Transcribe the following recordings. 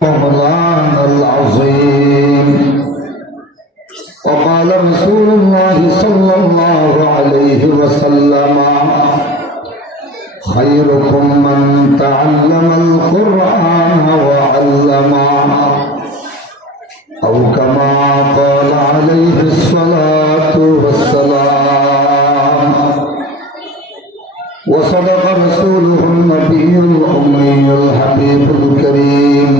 مولانا العظيم. وقال رسول الله صلى الله عليه وسلم: خيركم من تعلم القرآن وعلمه، أو كما قال عليه الصلاة والسلام. وصدق رسوله النبي الأمي الحبيب الكريم،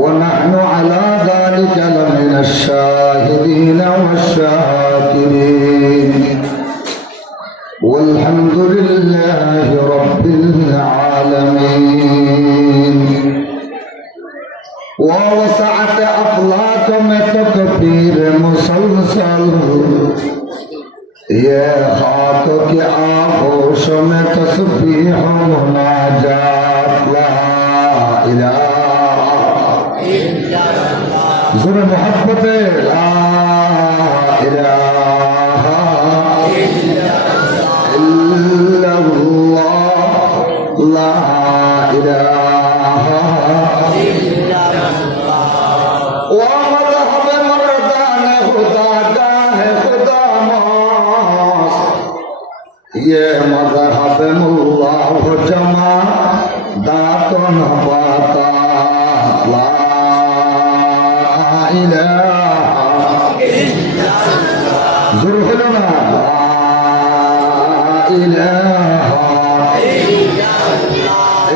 ونحن على ذلك لمن الشاهدين والشاكرين، والحمد لله رب العالمين. ووسعت أفلاك में तकबीर मुसलसल, ये खाक के आगोश में तस्बीह मुनाजात, ला इलाहा इल्लल्लाह, ज़ोर मोहब्बत ला इलाहा इल्लल्लाह, ला इलाहा इल्लल्लाह। वो मज़हब मर्दान खुदा का है खुदा मास, ये मज़हब मुल्ला हो जमा दातन बाता, ला इलाहा इल्लल्लाह, ज़ुरहुलना ला इलाहा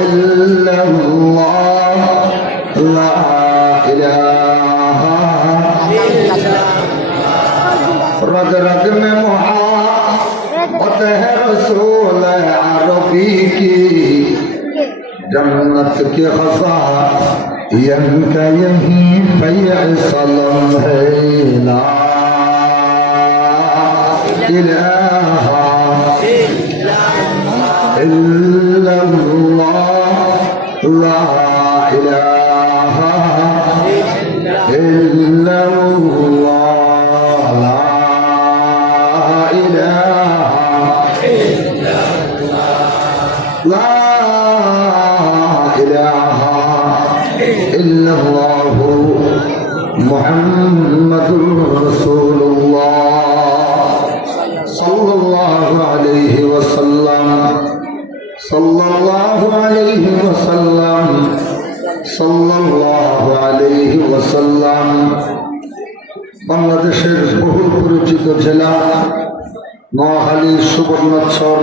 इल्लल्लाह, ला इलाहा इल्लल्लाह। रग रग में मोहब्बत है रसूल अरबी की, जन्नत के खज़ाइन का यही फैसलम है, ला इलाहा इल्लल्लाह, ला इलाहा इल्लल्लाह, ला इलाहा ला इलाहा इल्लल्लाह, मुहम्मदुर रसूलुल्लाह सल्लल्लाहु अलैहि वसल्लम, सल्लल्लाहु अलैहि वसल्लम, सल्लल्लाहु अलैहि वसल्लम। বাংলাদেশের বহুল পরিচিত জেলা নোয়াখালী সুবর্ণচর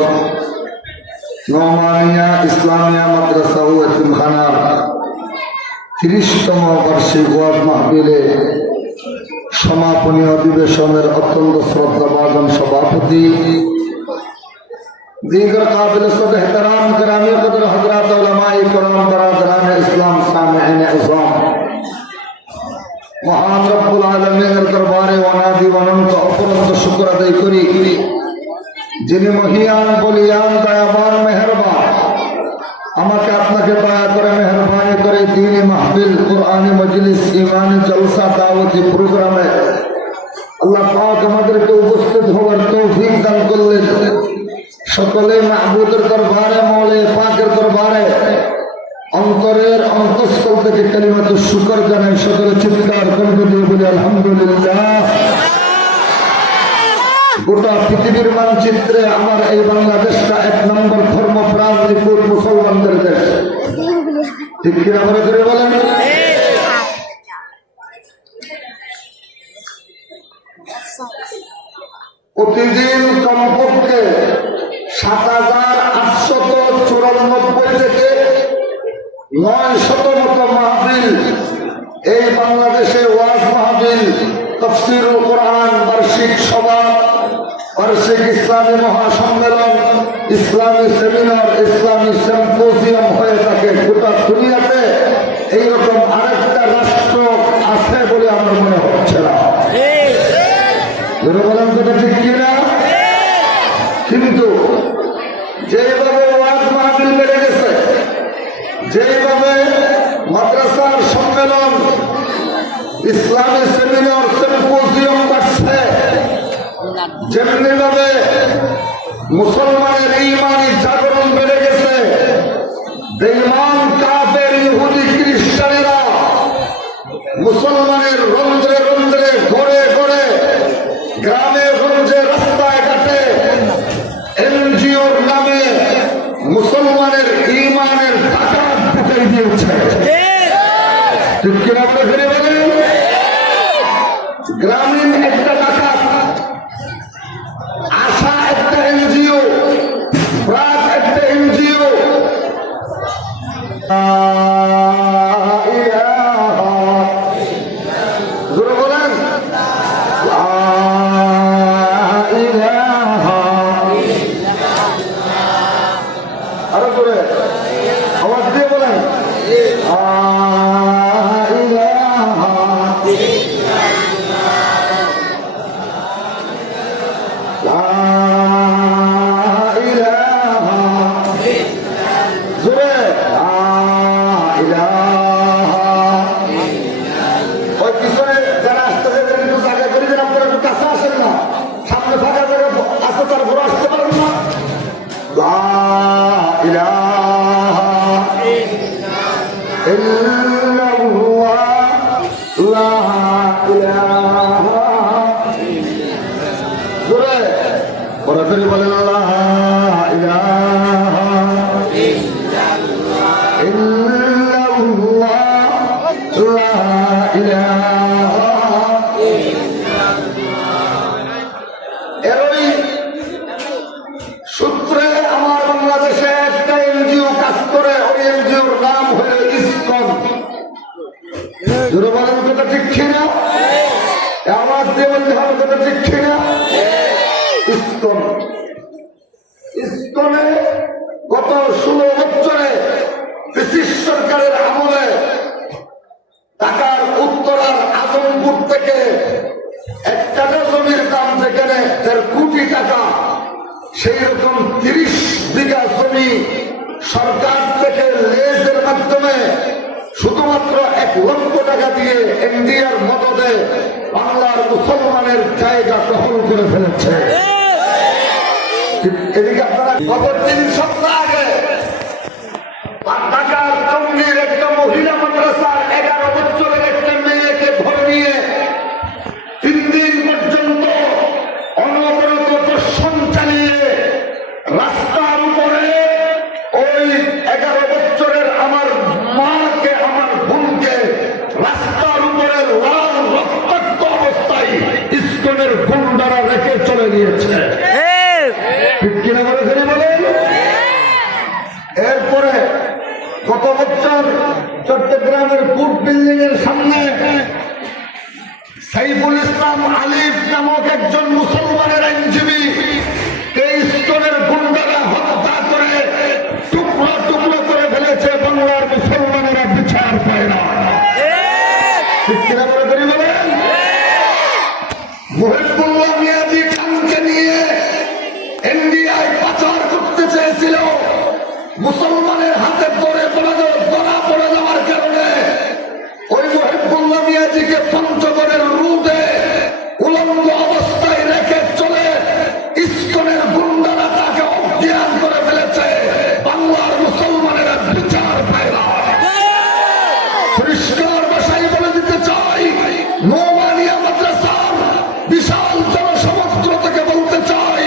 নোমানিয়া ইসলামিয়া মাদ্রাসা ও এতিমখানার 30তম বার্ষিক ওয়াজ মাহফিলে সমাপনী অধিবেশনের অত্যন্ত শ্রদ্ধাভাজন সভাপতি, दीगर काबिल सद एहतराम करामी कदर हजरात उलमाए करम बरादरान इस्लाम सामिईन इज़ाम, महान रब्बुल आलमीনের দরবারে অনাদি অনন্ত অপরন্ত শুকর আদায় করি, যিনি মহিয়ান বলিয়ান দয়াবান মেহেরবান, আমাকে আপনাকে দয়া করে মেহরবানি করে দ্বীনি মাহফিল, কুরআনী মজলিস, ঈমানী জলসা, দাওয়াতি প্রোগ্রামে আল্লাহ পাক আমাদেরকে উপস্থিত হওয়ার তৌফিক দান করলেন। সকলে মাহবুবের দরবারে, মৌলা পাকের দরবারে অন্তরের অন্তঃস্থল থেকে কালিমাতু শুকর জানাই, সকলে চিৎকার কণ্ঠ দিয়ে বলি আলহামদুলিল্লাহ। গোটা পৃথিবীর মানচিত্রে আমার এই বাংলাদেশটা 1 নম্বর ধর্মপ্রাণ নিপুণ মুসলমানদের দেশ, ঠিক কিনা মনে করে বলেন? প্রতিদিন কমপক্ষে ৭,৮৯৪ থেকে ৯০০ মতো মাহফিল এই বাংলাদেশে ওয়াজ মাহফিল, তাফসীরুল কোরআন, বার্ষিক সভা, বার্ষিক ইসলামী মহাসম্মেলন, ইসলামী সেমিনার, ইসলামী সিম্পোজিয়াম হয়ে থাকে। গোটা দুনিয়াতে এইরকম আরেকটা রাষ্ট্র আছে বলে আমার মনে হচ্ছে না। বলেন তো ঠিক কিনা? কিন্তু যেভাবে ওয়াজ মাহফিল বেড়ে গেছে, যেভাবে মাদ্রাসার সম্মেলন, ইসলামী সেমিনার, সিম্পোজিয়াম বাড়ছে, যেমনি ভাবে মুসলমানের ঈমানি জাগরণ বেড়ে গেছে, বেঈমান কাফের ইহুদি মুসলমানের রন্ধ্রে রন্ধ্রে ঘরে ঘরে গ্রামে গঞ্জে রাস্তায় ঘাটে এনজিওর নামে মুসলমানের ইমানের টাকা ঢুকাই দিয়েছে। ঠিক কিনা বলে ফিরে বলেন? গ্রামীণ একটা টাকা, আশা একটা এনজিও, প্রাগ একটা এনজিও, বলেন আরো জোরে আওয়াজ দিয়ে বলেন বলেন আল্লাহ এরই সূত্রে আমার বাংলাদেশে একটা এনজিও কাজ করে, ওই এনজিওর নাম হলো ইসকন। বলেন কথা ঠিক কিনা? আওয়াজ দিয়ে বলতে হবে কথা ঠিক কিনা? ইসকন, ইসকনে গত 16 বছরে ব্রিটিশ সরকারের আমলে ঢাকার উত্তরার আজমপুর থেকে একটা জমির দাম যেখানে 1.5 কোটি টাকা, সেই রকম 30 বিঘা জমি সরকার থেকে লেজের মাধ্যমে শুধুমাত্র 1 লক্ষ টাকা দিয়ে ইন্ডিয়ার মদদে বাংলার মুসলমানের জায়গা দখল করে ফেলেছে। এদিকে আপনারা গত 3 সপ্তাহ আগে ঢাকার টঙ্গীর একটা মহিলা মাদ্রাসার 11 বছরের একটা মেয়েকে ধরে নিয়ে 3 দিন পর্যন্ত অনবরত দর্শন চালিয়ে রাস্তার উপরে ওই 11 বছরের আমার মাকে, আমার বোনকে রাস্তার উপরে লাল রক্তাক্ত অবস্থায় ইসকনের গুন্ডারা রেখে চলে গিয়েছে। এরপরে গত বছর চট্টগ্রামের কোর্ট বিল্ডিং এর সামনে সাইফুল ইসলাম আলিফ নামক একজন মুসলমানের আইনজীবী ইসকনের গুন্ডারা হত্যা করে টুকরো টুকরো করে ফেলেছে। বাংলার মুসলমানেরা বিচার পায় না। মুহিবুল্লাহ মিয়াজি খানকে নিয়ে ইন্ডিয়ায় পাচার করতে চেয়েছিল, মুসলমানের হাতে ধরা পড়ে যাওয়ার কারণে ওই মুহিবুল্লাহ মিয়াজিকে পঞ্চগড়ের রুটে উলঙ্গ অবস্থায় রেখে চলে ইসকনের গুন্ডারা তাকে অজ্ঞান করে ফেলেছে। বাংলার মুসলমানেরা বিচার পায় না। পরিষ্কার ভাষায় বলে দিতে চাই, নোমানিয়া মাদ্রাসার বিশাল জনসমুদ্র থেকে বলতে চাই,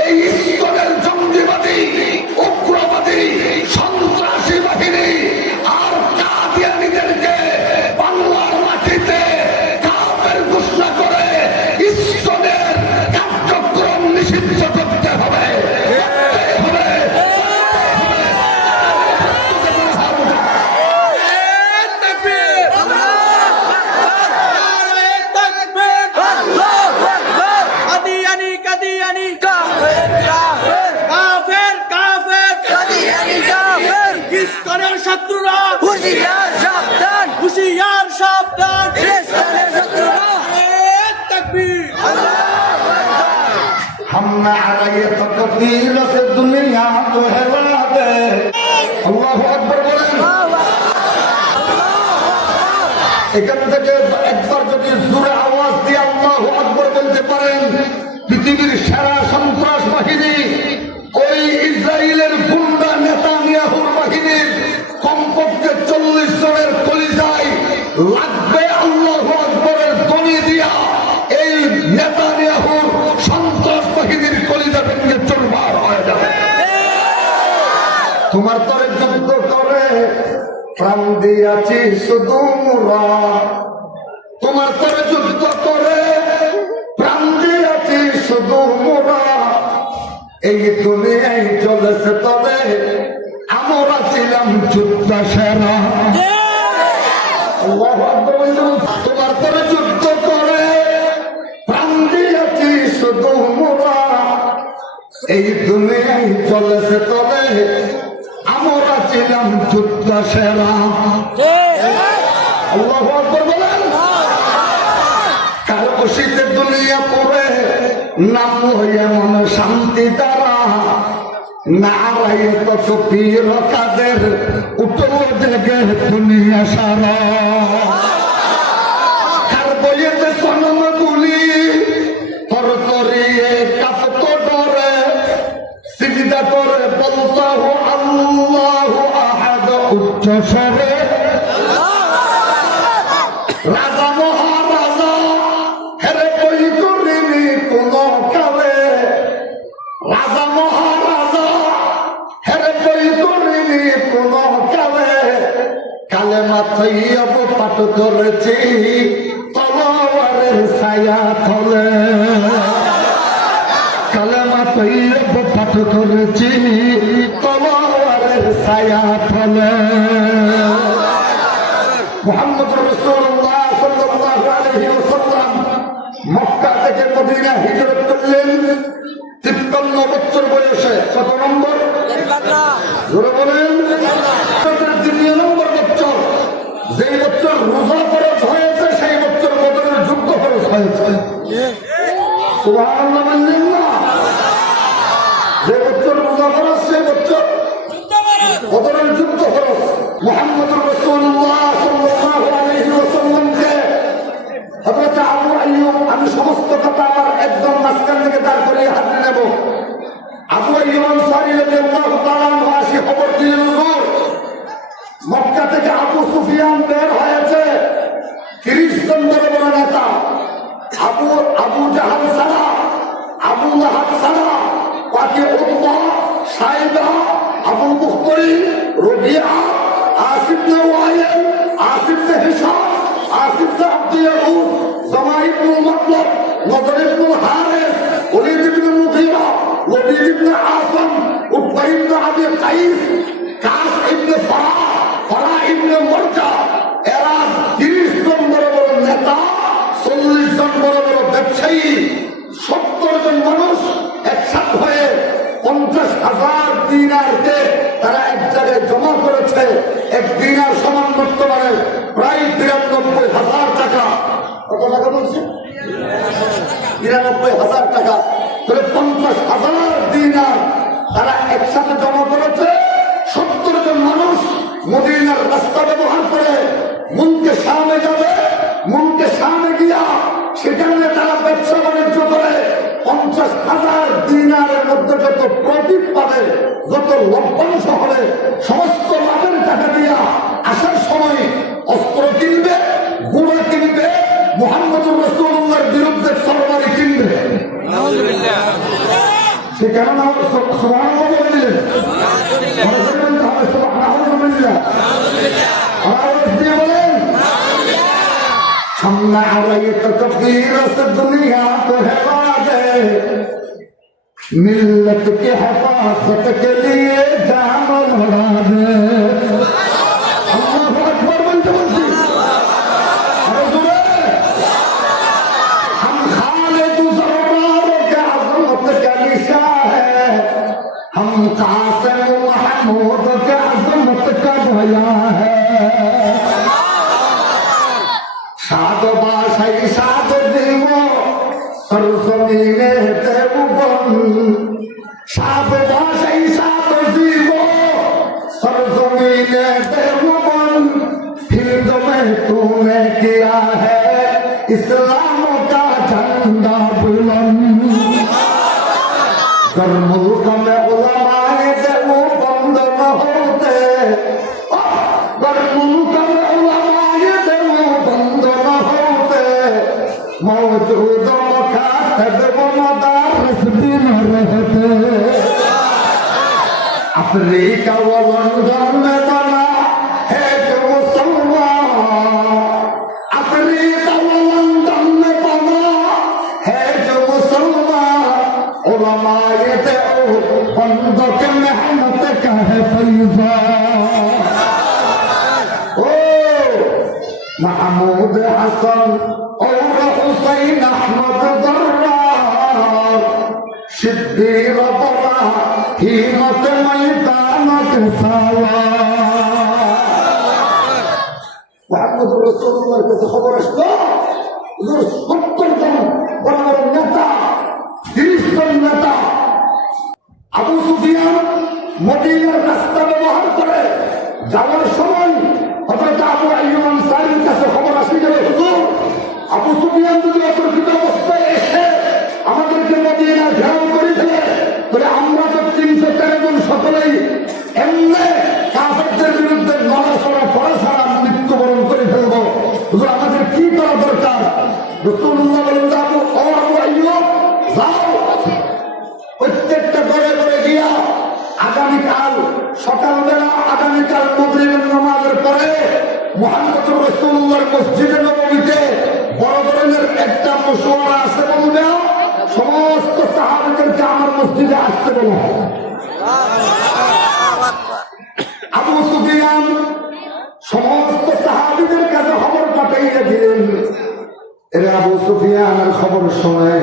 এই ইসকনের জঙ্গিবাদী, উগ্রবাদী, সন্ত্রাসী বাহিনী আর কাদিয়ানীদেরকে বাংলার মাটিতে কাফের ঘোষণা করে ইসকনের কার্যক্রম নিষিদ্ধ করতে হবে। শত্রুরা হুশিয়ার সাবধান, হুশিয়ার সাবধান, ইসলামের শত্রুরা তাকবীর, আল্লাহু আকবার। हमने आगे तकदीर से दुनिया को हिला दे। আল্লাহু আকবার বলেন। এখান থেকে একবার যদি জোরে আওয়াজ দিয়ে আল্লাহু আকবার বলতে পারেন, পৃথিবীর সেরা সন্ত্রাস বাহিনী ওই ইসরায়েলের গুন্ডা নেতানিয়াহুর বাহিনীর কমপক্ষে 40 জনের কলিজায় লাগবে যুদ্ধ করে প্রাণ দিয়াছি শুধু মোরা, তোমার করে যুদ্ধ করে প্রাণ দিয়াছি শুধু মোরা, এই দুনিয়ায় চলেছে তবে আমরা ছিলাম যুদ্ধ সেরা। তোমার করে যুদ্ধ করে প্রাণ দিয়েছি শুধু মোরা, এই দুনিয়ায় চলেছে তবে আমরা ছিলাম যুদ্ধ সেরা। আল্লাহু আকবার বলেন। কার বসিতে দুনিয়া পড়ে নাম হইয়া মনে শান্তি দ্বারা, নারায় কত পীর কাদের উঠল জেগে দুনিয়া সারা। কার বইয়েতে সনম গুলি তর তরিয়ে কাঁপত ডরে, সিজদা করে বলতাহু আল্লাহু আহাদ উচ্চ স্বরে। রাজা মহারাজা হেরে বই করিনি কোন কালে, রাজা মহারাজা হেরে বই করিনি কোন কালে, কালে মাথায় পাঠ করেছি তলোয়ারের ছায়া তলে, কালে মাথায় পাঠ করেছি তলোয়ারের ছায়া তলে। মুহাম্মদ রাসূলুল্লাহ সাল্লাল্লাহু আলাইহি ওয়াসাল্লাম মক্কা থেকে মদিনা হিজরত করলেন 53 বছর বয়সে। কত নম্বর? জোরে বলেন। 2 নম্বর বছর, যেই বছর রোজা ফরজ হয়েছে সেই বছর বদরের যুদ্ধ ফরজ হয়েছে। সুবহানাল্লাহ বললেন না? যে বছর রোজা ফরজ সেই বছর বদরের যুদ্ধ ফরজ। মুহাম্মদ রাসূলুল্লাহ সাল্লাল্লাহু আলাইহি ওয়াসাল্লামকে হযরত আবু আইয়ুব, আমি সমস্ত কথা আমার একদম মাঝখান থেকে দাঁড় করে হাতে নেব। আবু আইয়ুব আনসারী রাদিয়াল্লাহু তাআলা আনহু আসি খবর দিলেন, হুজুর মক্কা থেকে আবু সুফিয়ান বের হয়েছে, 30 জন বড় বড় নেতা, আবু জাহাল ছাড়া, আবু লাহাব ছাড়া, বাকি উতবা, সাইবা, আবু মুখতারি, রবিয়া, আসিফ ইবনে ওয়াইল, আসিফ ইবনে হিশাম, আসিফ ইবনে আব্দুল ইয়াউদ, জামাই ইবনে মাতলব, নজর ইবনে হারিস, ওলীদ ইবনে মুগীরা, ওলীদ ইবনে আসম, উতবা ইবনে আবি কাইস, কাস ইবনে ফারা ইবনে মুরজা, এরা 30 জন বড় বড় নেতা, 40 জন বড় বড় ব্যবসায়ী, 70 জন মানুষ একসাথে হয়ে 50,000 দিনারকে তারা এক জায়গায় জমা করেছে। এক দিনার সমান বর্তমানে প্রায় 93,000 টাকা। কত টাকা বলছি? 93,000 টাকা। তাহলে 50,000 দিনার তারা একসাথে জমা করেছে। 70 জন মানুষ মদিনার রাস্তা ব্যবহার করে মুনকে সামনে যাবে, মুনকে সামনে গিয়া সেখানে তারা ব্যবসা বাণিজ্য করে 50,000 দিনারের মধ্যে যত প্রফিট পাবে, যত লভ্যাংশ হবে, সমস্ত লাভের টাকা দিয়া আসার সময় অস্ত্র কিনবে, গুঁড়া কিনবে, মুহাম্মদুর রাসূলুল্লাহর বিরুদ্ধে তরবারি কিনবে। সে কেন সুবহানাল্লাহ বলে দিলেন? সামনে আড়াইয়ে তো তকদীর দুনিয়া তো হেবা দে, मिल्लत के हिफाजत के लिए जान लड़ा दे। अल्लाहु अकबर बोलते बोलते अरे सुने, हम खालिद ज़र्रार के अज़मत का निशा है, हम कासिम महमूद के अज़मत का भया है। साद बाशाई साद दीवो सरजमीने देवबन, साद बाशाई साद दीवो सरजमीने देवबन, हिंद में तूने किया है इस्लाम का झंडा बुलंद। कर मुल्क में उलमाए देवबंद न होते, कर मुल्क में उलमाए देवबंद न होते, मौजूद मदारस भी न रहते। अफ्रीका व लंदन হাসান ওর হুসাইন আহমদ দরবার সিদ্দির বলা হিমত ময়দানত সালা মুহাম্মদ রাসূলুল্লাহর কাছে খবর আসলো হুজুর 70 জন বড় বড় নেতা 30 জন নেতা আবু সুফিয়ান মদিনার রাস্তা ব্যবহার করে যাওয়ার সময় হযরত আবু আইয়ুব আনসারীর কাছে খবর আসে গেল হুজুর আবু সুফিয়ান যদি অতর্কিত অবস্থায় এসে আমাদেরকে মদিনা ঘেরাও করে ফেলে তাহলে আমরা তো 313 জন সকলেই এমনি কাফেরদের বিরুদ্ধে নড়াচড়া করা ছাড়া মৃত্যুবরণ করে ফেলবো হুজুর আমাদের কি করা দরকার রাসূলুল্লাহ বলেন আবু আইয়ুব যাও প্রত্যেকটা ঘরে ঘরে গিয়া আগামীকাল সকালবেলা আগামীকাল মাগরিবের নামাজের পরে মুহাম্মদ রাসূলুল্লাহর মসজিদে নববীতে বড় ধরনের একটা মশওয়ারা আছে বলবে সমস্ত সাহাবাদেরকে আমার মসজিদে আসতে বলো আবু সুফিয়ান সমস্ত সাহাবীদের কাছে খবর পাঠাইয়া দিলেন এরা আবু সুফিয়ানের খবর শুনে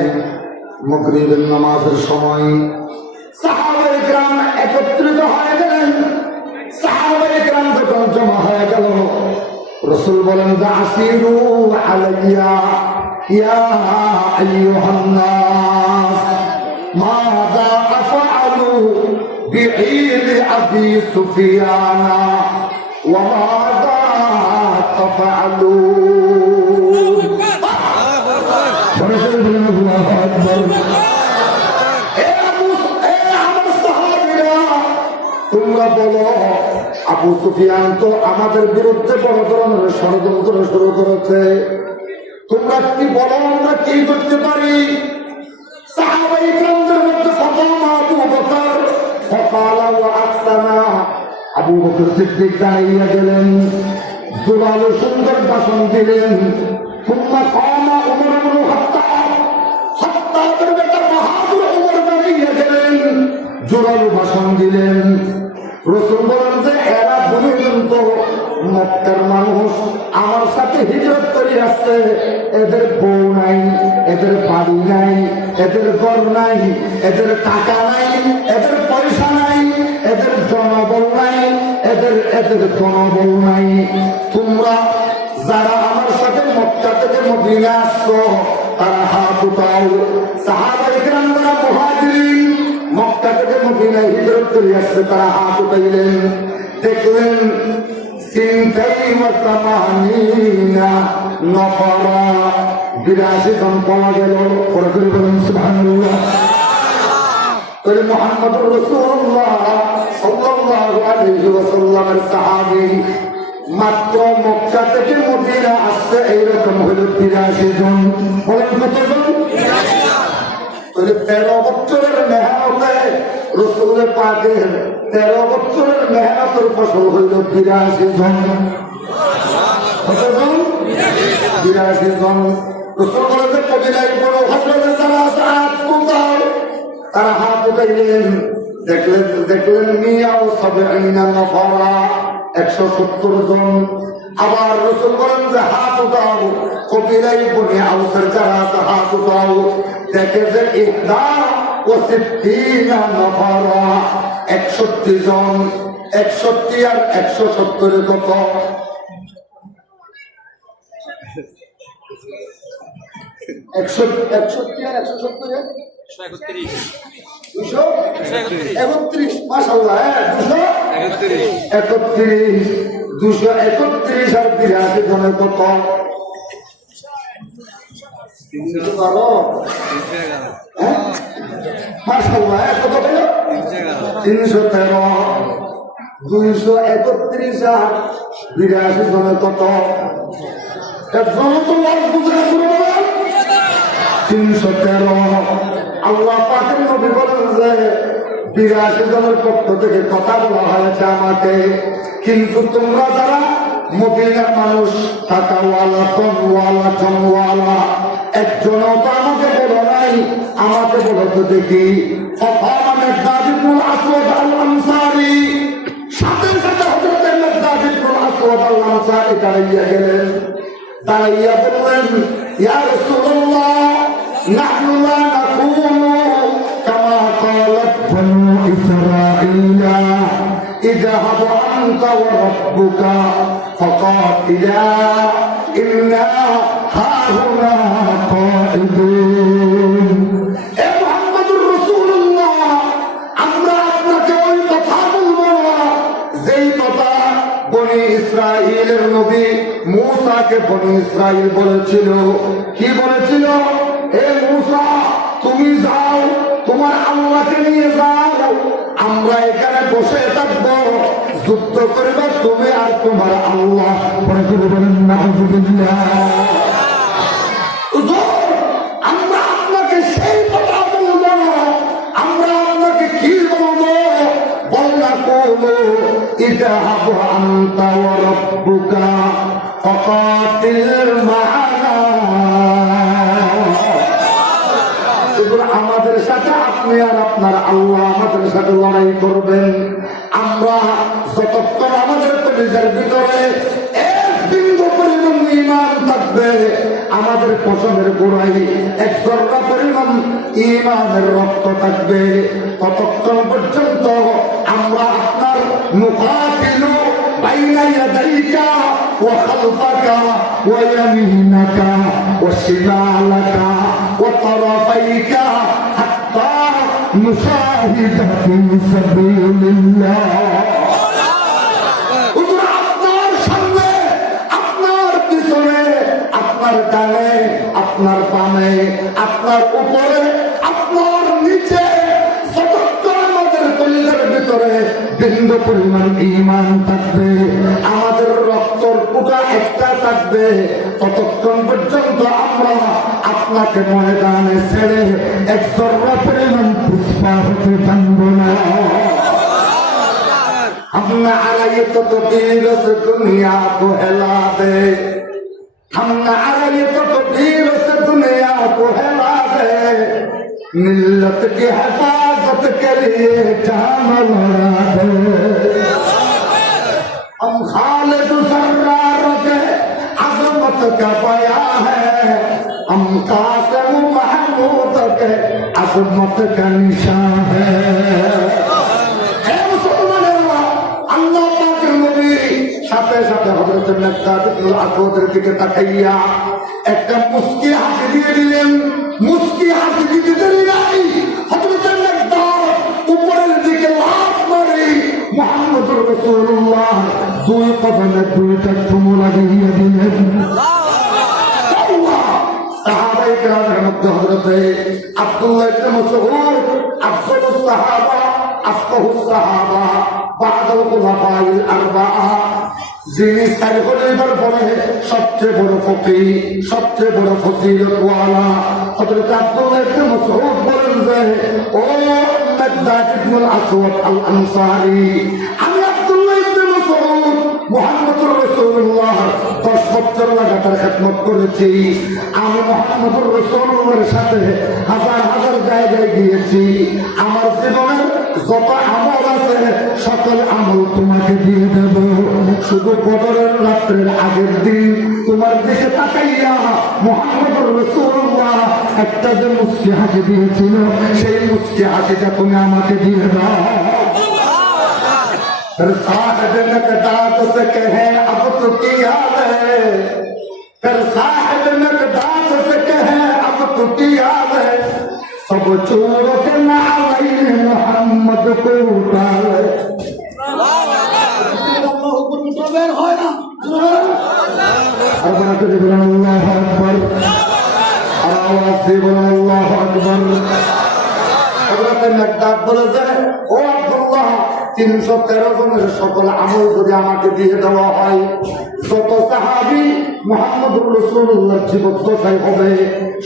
মাগরিবের নামাজের সময় সাহাবায়ে কেরাম একত্রিত হয়ে গেলেন সাহাবায়ে কেরাম যখন জমা হয়ে গেল রাসূল বলেন আসিরু আলাইয়া ইয়া আইয়ুহান নাস মাযা আফআলু বিঈদ আবি সুফিয়ান ওয়া মাযা তাফআলুন আল্লাহু আকবার তোমরা বলো আবু সুফিয়ান তো আমাদের বিরুদ্ধে বড় ধরনের ষড়যন্ত্র শুরু করেছে তোমরা কি বলো আমরা কি করতে পারি সাহাবায়ে কেরামদের মধ্যে ফাতামা আবু বকর ফাকালা ওয়া আকসানা আবু বকর সিদ্দিক দাঁড়িয়ে গেলেন জোরালো সুন্দর ভাষণ দিলেন সুম্মা কামা উমর ইবনে খাত্তাব খাত্তাবের বেটা বাহাদুর উমর দাঁড়িয়ে গেলেন জোরালো ভাষণ দিলেন রাসূল বলেন যে এরা পর্যন্ত মক্কার মানুষ আমার সাথে হিজরত করে আসছে এদের বউ নাই এদের বাড়ি নাই এদের ঘর নাই এদের টাকা নাই এদের পয়সা নাই এদের জনবল নাই এদের জনবল নাই তোমরা যারা আমার সাথে মক্কা থেকে মদিনা আসছো তারা হাত উঠাও সাহাবায়ে কেরাম যারা মুহাজিরিন মক্কা থেকে মদিনায় হিজরত করে আসছে তারা হাত উঠাইলেন দেখলেন সিনতাই ওয়াতামানিনা নফরা 82 জন পাওয়া গেল পরে বলেন সুবহানাল্লাহ তাহলে মুহাম্মদুর রাসূলুল্লাহ সাল্লাল্লাহু আলাইহি ওয়াসাল্লামের সাহাবী মাত্র মক্কা থেকে মদিনা আসছে এইরকম হলো 82 জন বলেন কতজন 13 বছরের মেহনতে রাসূল পাকের 13 বছরের মেহনতের ফসল হইল 82 জন কতজন 82 জন রাসূল বলেন কবিরাই বড় হযরতে যারা সাহাত কুতাও তারা হাত উঠাইলেন দেখলেন মিয়াও 70 নফরা 170 জন আবার রাসূল বলেন যে হাত উঠাও কবিরাই বনে আউসের যারা হাত উঠাও দেখে যে 61 নফরা 61 জন 61 আর 170 কত 61 আর 170 231 মাশাআল্লাহ 231 আর 82 জনের কত 312 মাশাআল্লাহ কত হলো 313 231 আর 82 জনের কত একজন তো লাভ বুঝে শুরু করেন 313 আল্লাহ পাকের নবী বলেন যে 82 জনের পক্ষ থেকে কথা বলা হয়েছে আমাকে কিন্তু তোমরা যারা মদিনার মানুষ টাকাওয়ালা কমওয়ালা জমওয়ালা একজনও তো আমাকে বলো নাই আমাকে বলো তো দেখি আসওয়াদ আল আনসারী সাথে সাথে হযরত মিকদাদ ইবনে আসওয়াদ আল আনসারী দাঁড়িয়ে গেলেন দাঁড়াইয়া বললেন, ইয়া রাসূলুল্লাহ, নাহনু লা নাকুনু কামা ক্বালাত বনু ইসরাঈলা ইযহাব আনতা ওয়া রাব্বুকা ফাকাতিলা ইন্না হাহুনা কাঈদুন। এ মুহাম্মদুর রাসূলুল্লাহ, আমরা আপনাকে ওই কথা বলবো না যেই কথা বনি ইসরাঈলের নবী মূসাকে বনি ইসরাঈল বলেছিল। কি বলেছিল? এ মূসা, তুমি যাও, তোমার আল্লাহকে নিয়ে যাও, আমরা এখানে বসে থাকবো, যুদ্ধ করবে তুমি আর তোমার আল্লাহ। পরে করে বলেন নাউযুবিল্লাহ। হুজুর, আমরা আপনাকে সেই কথা বলবো না, আমরা আপনাকে কি বলবো? বলনা কোলো ইযহাব আনতা ওয়া রাব্বুকা ফাকাতিল মা'ানা। আমাদের সাথে আপনি আর আপনার আল্লাহ আমাদের সাথে লড়াই করবেন। আমরা যতক্ষণ আমাদের কলিজার ভিতরে এক বিন্দু পরিমাণ ঈমান থাকবে, আমাদের পশমের গোড়ায় এক জররা পরিমাণ ঈমানের রক্ত থাকবে, ততক্ষণ পর্যন্ত আমরা আপনার মুকাতিলু বাইনা ইয়াদাইকা ওয়া খালফাকা ওয়া ইয়ামিনাকা ওয়া শিমালাকা ওয়া তারাফাইকা হাত্তা নুশাহিদা ফি সাবিলিল্লাহ। হুজুর, আপনার সামনে, আপনার পিছনে, আপনার ডানে, আপনার বামে, আপনার উপরে, আপনার নিচে, যতক্ষণ আমাদের কলিজার ভিতরে বিন্দু পরিমাণ ঈমান থাকবে, আমাদের রক্তর ফোঁটা একটা থাকবে, ততক্ষণ পর্যন্ত আমরা আপনাকে ময়দানে ছেড়ে এক জররা পরিমাণ পুষ্পা হতে পারব না। हमने आए तो तीर से दुनिया को हिला दे, हमने आए तो तीर से दुनिया को हिला दे, मिल्लत की हिफाजत के लिए जान लड़ा दे। हम खालिद सर्रार के अजमत का बया है, हम कासिम महमूद के अजमत का निशान है। সাথে সাথে হযরত মিকদাদ ইবনে আসওয়াদের দিকে তাকাইয়া একটা মুস্কি হাসি দিয়ে দিলেন। মুস্কি হাসি দিতে দেরি নাই, হযরত মিকদাদ উপরের দিকে লাফ মারি মুহাম্মদুর রাসূলুল্লাহ দুই কদমে দুইটা চুমু লাগিয়ে দিলেন। সাহাবায়ে কেরামের মধ্যে হযরত আব্দুল্লাহ ইবনে মাসউদ আফসালুস সাহাবা আফকাহুস সাহাবা বা'দাল খুলাফাইল আরবাআ, যিনি চারি খলিফার পরে সবচেয়ে বড় ফকিহ, সবচেয়ে বড় ফজিলতওয়ালা হযরত আব্দুল্লাহ ইবনে মাসউদ বলেন যে, ও মিকদাদ ইবনে আসওয়াদ আল আনসারী, আমি আব্দুল্লাহ ইবনে মাসউদ মুহাম্মদুর রাসূলুল্লাহ 10 বছর লাগাতার খেদমত করেছি। আমি মুহাম্মদুর রাসূলুল্লাহর সাথে হাজার হাজার জায়গায় গিয়েছি। আমার জীবনের যত আমল আছে সকল আমল তোমাকে দিয়ে দেব। শুধু বদরের রাত্রের আগের দিন তোমার দিকে তাকাইয়া মুহাম্মদুর রাসূলুল্লাহ একটা যে মুস্কি হাসি দিয়েছিল, সেই মুস্কি হাসিটা তুমি আমাকে দিয়ে দাও। फिर साहिब मिकदाद से कहे अब तो किया है, फिर साहिब मिकदाद से कहे अब तो किया है, सब चोर के नालैन मोहम्मद को उतारे। अल्लाहु अकबर, आवाज से बोलो अल्लाहु अकबर। हजरत मिकदाद बोले ও আব্দুল্লাহ, 313 জনের সকল আমল যদি আমাকে দিয়ে দেওয়া হয়, যত সাহাবী মুহাম্মদুর রাসূলুল্লাহর জীবদ্দশায় হবে,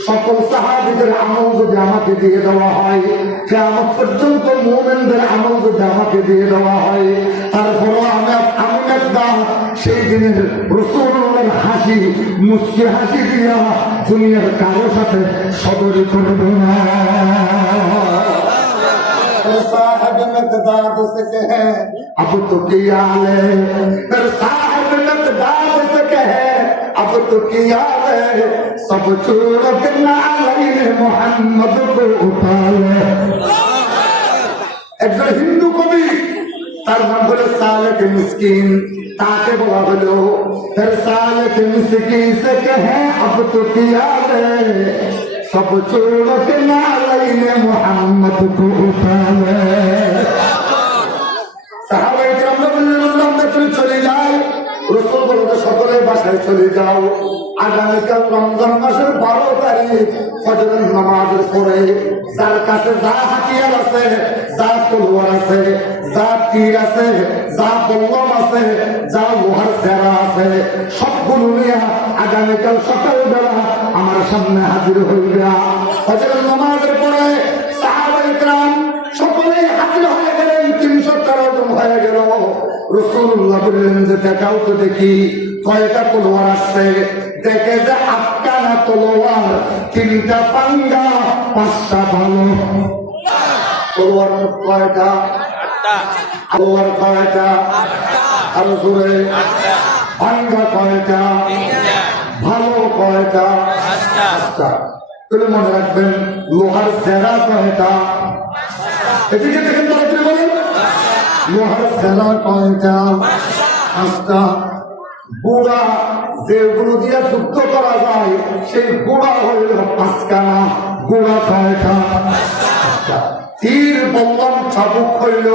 সকল সাহাবীদের আমল যদি আমাকে দিয়ে দেওয়া হয়, কিয়ামত পর্যন্ত মুমিনদের আমল যদি আমাকে দিয়ে দেওয়া হয়, তারপরও আমি মিকদাদ সেই দিনের রাসূলুল্লাহর হাসি, মুস্কি হাসি দিয়া দুনিয়ার কারো সাথে সদরি করব না। साहब मिकदाद से कहे अब तो किया ले, फिर साहब मिकदाद से कहे अब तो किया है सब छोड़ के नालैन मोहम्मद को उठा ले। একজন হিন্দু কবি তার নাম হলো সালেক মিসকিন, তাকে বলা হলো फिर सालेक मिसकीन से कहे अब तो किया है सब छोड़ के नालैन मोहम्मद को उठा ले। সাহাবায়ে কেরাম বললেন তুমি চলে যাও। রাসূল বললেন সকলে বাসায় চলে যাও, আগামীকাল রমজান মাসের 12 তারিখ ফজরের নামাজের পরে যার কাছে যা হাতিয়ার আছে, যা তলোয়ার আছে, যা তীর আছে, যা বল্লম আছে, যা লোহার ছেঁড়া আছে, সবগুলো নিয়ে আগামীকাল সকালবেলা আমার সামনে হাজির হইবে। ফজরের নামাজের পরে সাহাবায়ে কেরাম সকলে হাজির হয়ে গেলেন। 313 জন হয়ে গেল। রাসূলুল্লাহ বললেন যে দেখাও তো দেখি কয়টা তলোয়ার আসছে। দেখে যে 8টা তলোয়ার, 3টা পাঙ্গা, 5টা ভালো। তলোয়ার কয়টা? 8টা। তলোয়ার কয়টা? 8টা। আরো জোরে। 8টা। পাঙ্গা কয়টা? 3টা। ভালো কয়টা? 5টা। তাহলে মনে রাখবেন লোহার ছেঁড়া কয়টা? এদিকে দেখেন তাড়াতাড়ি বলেন। লোহার ছেঁড়া কয়টা? 5টা। বুড়া যেগুলো দিয়ে যুদ্ধ করা যায় সেই বুড়া হইল 5খানা। বুড়া কয়টা? 5টা। তীর বল্লম চাবুক হইল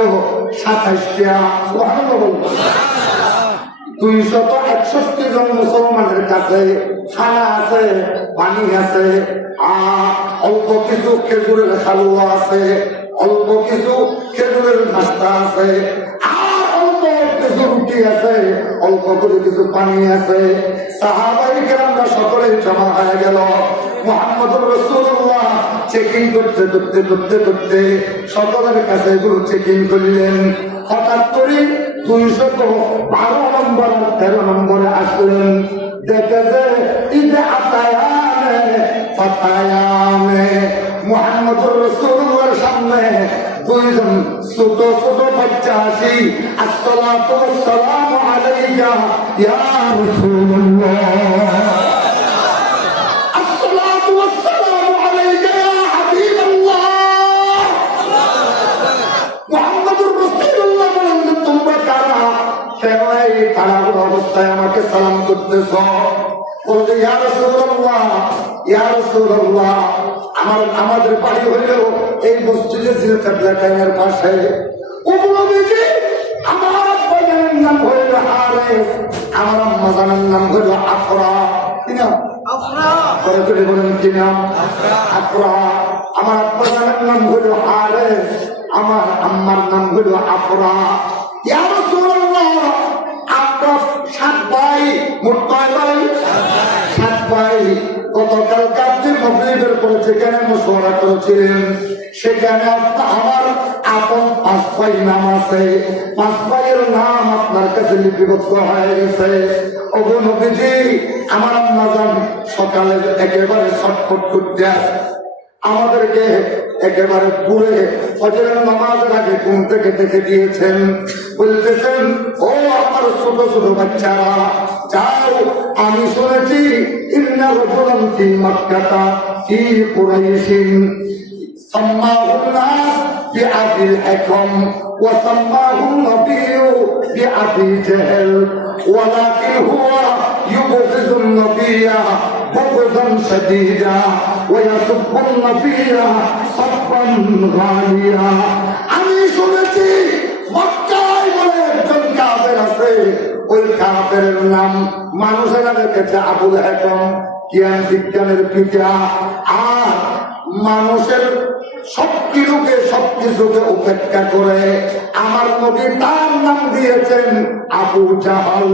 27টা। সুবহানাল্লাহ বলুন। 261 জন মুসলমানের কাছে খানা আছে, পানি আছে, অল্প কিছু খেজুরের হালুয়া আছে, অল্প কিছু খেজুরের নাস্তা আছে, আর অল্প কিছু রুটি আছে, অল্প করে কিছু পানি আছে। সাহাবায়ে কেরামরা সকলে জমা হয়ে গেল। মুহাম্মদুর রাসূলুল্লাহ চেকিং করতে করতে করতে করতে সকলের কাছে এগুলো চেকিং করলেন। হঠাৎ করে 212 নম্বর 13 নম্বরে আসলেন। দেখে যে ঈদে আতায়ামে ফাতায়ামে মুহাম্মদুর রাসূলুল্লাহর সামনে 2জন ছোট ছোট বাচ্চা আসি আসসালাতু ওয়াসসালামু আলাইকা ইয়া রাসূলুল্লাহ, আসসালাতু ওয়াসসালামু আলাইকা ইয়া হাবিবাল্লাহ। মুহাম্মদুর রাসূলুল্লাহ বলেন তোমরা কারা? কেন এই তাড়াহুড়ো অবস্থায় আমাকে সালাম করতেছ? বলতে ইয়া রাসূলুল্লাহ, ইয়া রাসূলুল্লাহ আমাদের বাড়ি হইল এই মসজিদে জিলকাবলাকাইনের পাশে। ও নবীজি আমার আব্বাজানের নাম হইল হারিস, আমার আম্মাজানের নাম হইল আফরা। কি নাম? আফরা। করে করে বলেন কি নাম? আফরা। আমার আব্বাজানের নাম হইল হারিস, আমার আম্মার নাম হইল আফরা। ইয়া রাসূলুল্লাহ আমরা 7 ভাই, মোট কয় ভাই? 7 ভাই। গতকাল কালকে মাগরিবের পরে যেখানে মুশওয়ারা করেছিলেন সেখানে আমার আপন 5 ভাই নাম আছে। 5 ভাইয়ের নাম আপনার কাছে লিপিবদ্ধ হয়ে গেছে। ওগো নবীজি আমার আম্মাজান সকালে একেবারে ছটফট করতে আমাদেরকে একেবারে পুরে ফজরের নামাজের আগে ঘুম থেকে দেখে দিয়েছেন। বলতেছেন ও আমার ছোট ছোট বাচ্চারা যাও, আমি শুনেছি ইন্না রাজুলান ফি মক্কাতা ফি কুরাইশিন সাম্মাহুন নাস বিআবিল হাকম ওয়া সাম্মাহুন নবিয়্যু বিআবি জাহল ওয়ালাকিন হুয়া ইউবগিযুন নবিয়্যা بغضا شديدا ويسب النبي سبا غاليا। আমি শুনেছি মক্কায় বলে একজন কাফের আছে, ওই কাফেরের নাম মানুষেরা রেখেছে আবুল হাকম, জ্ঞান বিজ্ঞানের পিতা, আর মানুষের সবকিছুকে উপেক্ষা করে আমার নবী তার নাম দিয়েছেন আবু জাহল,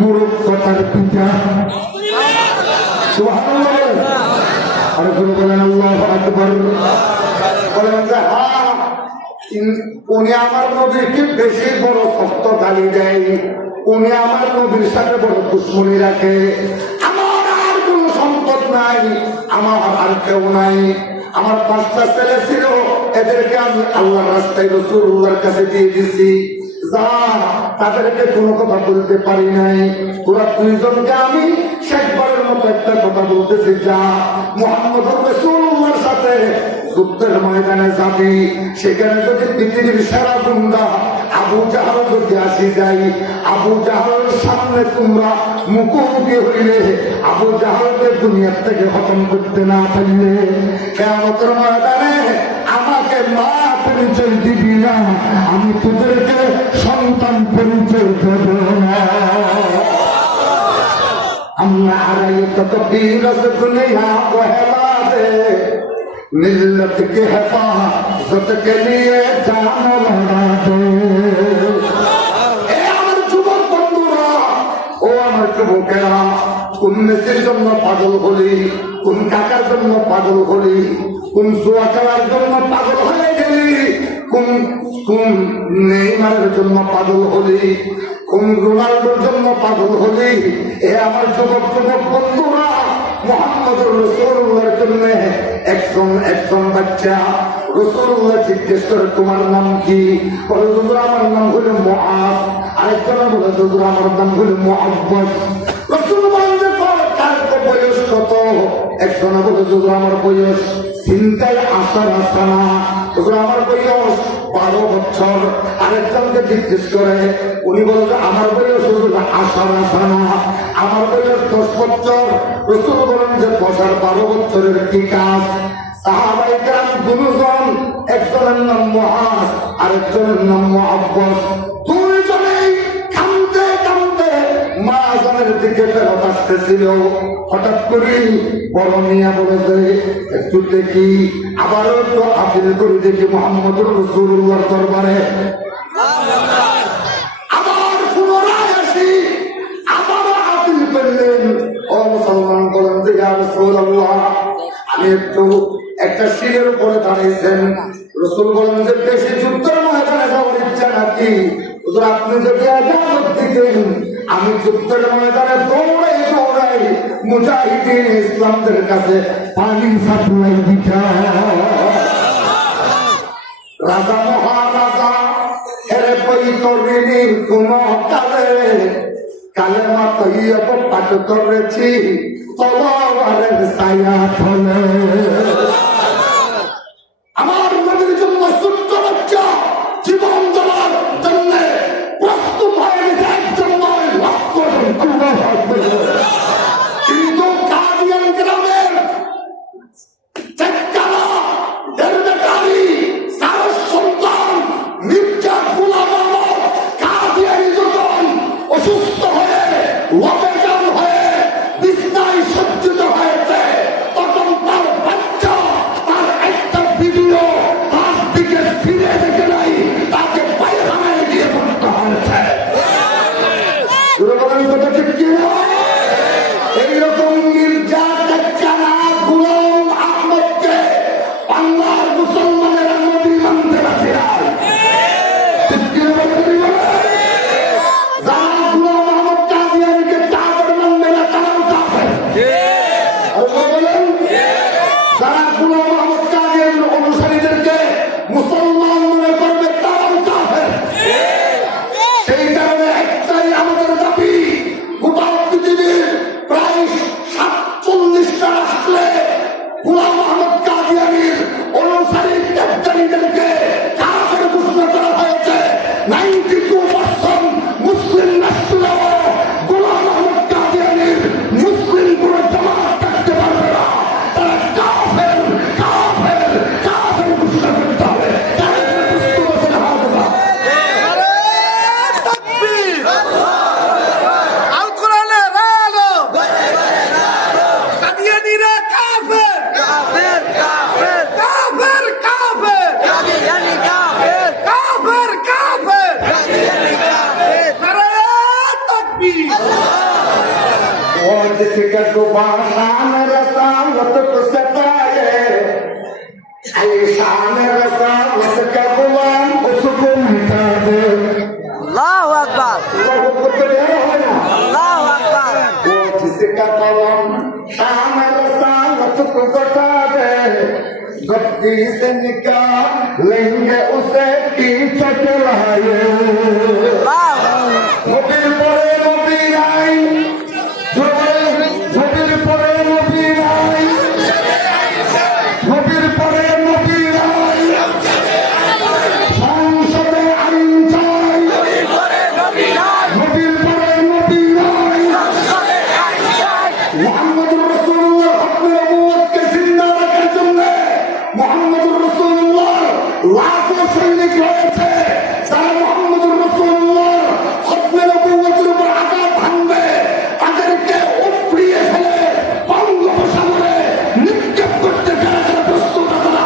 মূর্খতার পিতা। সুবহানাল্লাহ। আর বলেন আল্লাহু আকবার। বলেন যে হ্যাঁ উনি আমার নবীকে বেশি বড় শক্ত গালি দেয়, উনি আমার নবীর সাথে বড় দুশ্মনী রাখে। আমার আর কোন সম্পদ নাই, আমার আর কেউ নাই। আমার 5টা ছেলে ছিল, এদেরকে আমি আল্লাহর রাস্তায় রাসূলুল্লাহর কাছে দিয়ে দিছি। যা তাদেরকে কোনো কথা বলতে পারি নাই, তোরা দুইজনকে আমি শেষবারের মতো একটা কথা বলতেছি, যা মুহাম্মদ রাসূলুল্লাহর সাথে যুদ্ধের ময়দানে যাবি, সেখানে যদি পৃথিবীর সেরা গুন্ডা আবু জাহাল যদি আসি যাই, আবু জাহালের সামনে তোমরা মুখোমুখি হইলে আবু জাহালকে দুনিয়ার থেকে খতম করতে না পারলে কিয়ামতের ময়দানে আমাকে মা পরিচয় দিবি না, আমি তোদেরকে সন্তান পরিচয় দেব না। আমরা আড়াই কত বীরস দুনিয়া বহেলা দে, मिल्लत के हिफाजत के लिए जान लड़ा दे। আমার যুবক বন্ধুরা, ও আমার যুবকেরা, কোন মেসের জন্য পাগল হলি, কোন কাকার জন্য পাগল হলি, কোন জুয়া খেলার জন্য পাগল হয়ে গেলি, কোন কোন নেইমারের জন্য পাগল হলি, কোন রোনাল্ডোর জন্য পাগল হলি। এ আমার যুবক যুবক বন্ধুরা, মুহাম্মদুর রাসূলুল্লাহর জন্য একজন বাচ্চা রাসূলুল্লাহ জিজ্ঞেস করে তোমার নাম কি? বলে হুজুর আমার নাম হলো মুআজ। আরেকজন বলে হুজুর আমার নাম হলো মুআব্বাস। রাসূল বলেন তার তো বয়স কত? একজন বলে হুজুর আমার বয়স চিন্তায় আসার আসানা, হুজুর আমার বয়স 12 বছর। আরেকজনকে জিজ্ঞেস করে, উনি বলেন আমার বয়স হুজুর আসার আসানা, আমার বয়স 10 বছর। রাসূল বলেন যে 10 আর 12 বছরের কি কাজ? সাহাবায়ে কেরাম দুজন, একজনের নাম মুআজ আরেকজনের নাম মুআব্বাস, দুইজনেই কাঁদতে কাঁদতে মাজারের দিকে ফেরত আসতেছিল। হঠাৎ করে বড় মিয়া বলেছে একটু দেখি, আবারও একটু আপিল করে দেখি মুহাম্মদুর রাসূলুল্লাহর দরবারে, আবার পুনরায় আসি। আবারও আপিল করলেন। ও মুসলমান বলেন যে ইয়া রাসূলুল্লাহ, আমি একটু একটা শিলের উপরে দাঁড়িয়েছেন। রাসূল বলেন যে বেশি যুদ্ধের ময়দানে যাওয়ার ইচ্ছা নাকি? হুজুর আপনি যদি ইজাজত দিতেন আমি যুদ্ধের ময়দানে দৌড়াই দৌড়াই মুজাহিদিন ইসলামদের কাছে পানি সাপ্লাই দিতাম। রাজা মহারাজা হেরে পৈতরিনীর কোন কালে কালেমা তৈয়ব পাঠ করেছি তলোয়ারের ছায়া ফলে। আমার নবীর জন্য ছোট্ট বাচ্চা জীবন দেওয়ার জন্য প্রস্তুত হয়ে গেছে, একজন নয় লক্ষ জন। কিন্তু কাদিয়ান গ্রামের চেক্কারা দেরবেকারী সারস সন্তান মির্জা গোলাম আহমদ কাদিয়ানি যখন অসুস্থ হয়ে অবেজান হয়ে বিছনায় সজ্জিত হয়েছে, তখন তার বাচ্চা তার একটা ভিডিও তার দিকে ফিরে দেখে নাই, তাকে পায়খানায় গিয়ে পড়তে হয়েছে। এইরকম মির্জা চেক্কারা গোলাম আহমদকে বাংলার মুসলমানেরা নবী মানতে রাজি নাই। যারা গোলাম আহমদ কাদিয়ানীকে কাফের মানবে না তারাও কাফের। বলেন, যারা গোলাম আহমদ কাদিয়ানীর অনুসারীদেরকে মুসলমান মনে করবে তারাও কাফের। সেই কারণে একটাই আমাদের দাবি, গোটা পৃথিবীর প্রায় 47টা রাষ্ট্রে গোলাম আহমদ কাদিয়ানীর অনুসারী ক্যাপ্টেনদেরকে কাফের ঘোষণা করা হয়েছে। 92% মুসলিম রাষ্ট্রেও গোলাম আহমদ কাদিয়ানীর মুসলিম কোনো জামাত থাকতে পারবে না। তারা কাফের কাফের কাফের ঘোষণা করতে হবে। তারা বুঝতে পারছে না হবে না। আল কোরআনে রালো কাদিয়ানীরা কাফের কাফের কাফের কাফের কাফের কাদিয়ানী কাফের কাফের কাফের কাদিয়ানী কাফের নারে তাকবীর। वो जिसका जुबान शान रसालत को सताए, शान रसालत का गुलाम उसको मिटा दे। আল্লাহু আকবার वो खुद मेरा है ना। আল্লাহু আকবার वो जिसका कलम शान रसालत को बता दे, गद्दी से निकालेंगे उसे कीचक लाए नबीर परे नबी নাই নবীর পরে নবী নাই নবীর পরে নবী নাই সংসদে আইন চাই নবীর পরে নবী নাই মুহাম্মদুর রাসূলুল্লাহ আপনার নবুয়তকে জিন্দা রাখার জন্য মুহাম্মদুর রাসূলুল্লাহ লাখো সৈনিক রয়েছে যারা মুহাম্মদুর রাসূলুল্লাহ আপনার নবুয়তের উপর আঘাত হানবে তাদেরকে উপড়িয়ে ফেলে বঙ্গোপসাগরে নিক্ষেপ করতে যারা প্রস্তুত তারা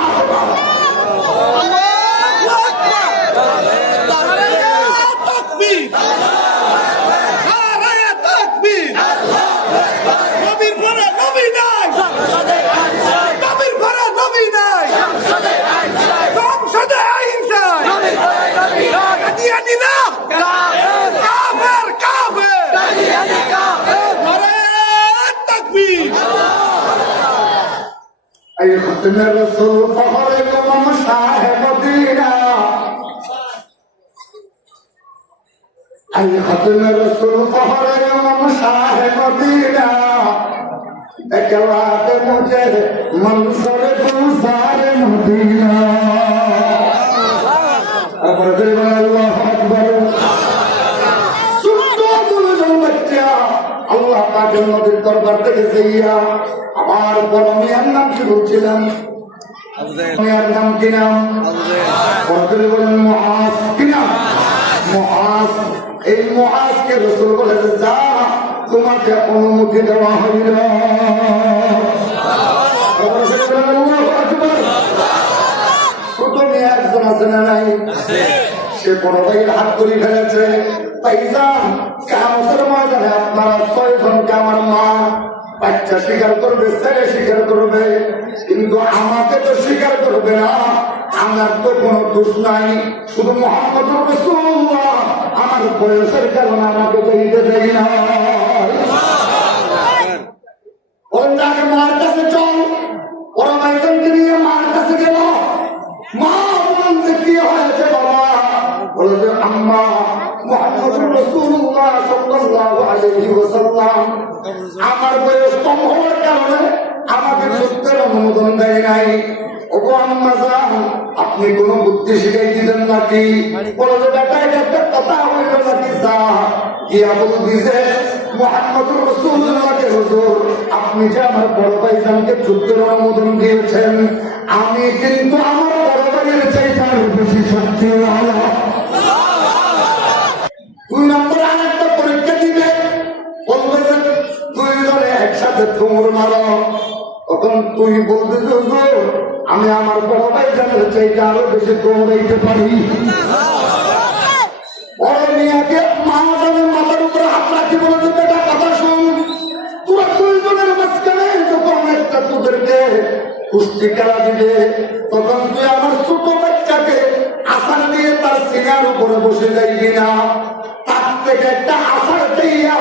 أي ختم الرسول فخر الأمم شاه مدينة أي ختم الرسول فخر الأمم شاه مدينة اکلات مجھے منصر گلزار مدینہ اللہ اکبر আল্লাহ পাকের নবীর দরবার থেকে যাইয়া আমার বড় মিয়ার নাম কি বলছিলাম মিয়ার নাম কি নাম বলেন মুআজ কি নাম মুআজ এই মুআজকে রাসূল বলেছে যা তোমাকে অনুমতি দেওয়া হইল ছোট মেয়ে একজন আছে না নাই সে বড় ভাইয়ের হাত ধরে ফেলেছে ভাইজান কিয়ামতের ময়দানে আপনারা 6 জনকে আমার মা বাচ্চা স্বীকার করবে ছেলে স্বীকার করবে কিন্তু আমাকে তো স্বীকার করবে না আমার তো কোনো দোষ নাই শুধু মুহাম্মদুর রাসূলুল্লাহ আমার বয়সের কারণে আমাকে যেতে দেয় না ওনাকে মার কাছে চল ওরা ভাইজানকে নিয়ে মার কাছে গেল মা বলতে কি হয়েছে বাবা বলতে আম্মা মুহাম্মদুর রাসূলুল্লাহ সাল্লাল্লাহু আলাইহি ওয়াসাল্লাম আমার বয়স কম হওয়ার কারণে আমাকে যুদ্ধের অনুমোদন দেয় নাই ওগো আম্মা জান আপনি কোনো বুদ্ধি শিখাই দিবেন নাকি বলতে বেটা এটা একটা কথা হইল নাকি যা গিয়া বলবি যে মুহাম্মদুর রাসূলুল্লাহকে হুজুর আপনি যে আমার বড় ভাইজানকে যুদ্ধের অনুমোদন দিয়েছেন আমি কিন্তু আমার বড় ভাইয়ের চাইতে আরো বেশি শক্তিওয়ালা 2 নম্বরে আরেকটা পরীক্ষা দিবে বলবে যে 2 জনে একসাথে তুমুর মারো তখন তুই বলবি যে হুজুর আমি আমার বড় ভাইজানের চাইতে আরো বেশি দৌড়াইতে পারি বড় মিয়াকে মহাজনের মাথার উপরে হাত রাখি বলে যে বেটা কথা শোন তোরা 2 জনের মাঝখানে যখন একটা তোদেরকে কুস্তি খেলা দিবে তখন তুই আমার ছোট বাচ্চাকে আসার দিয়ে তার সিনার উপরে বসে যাইবি না তার থেকে একটা আসার দিয়া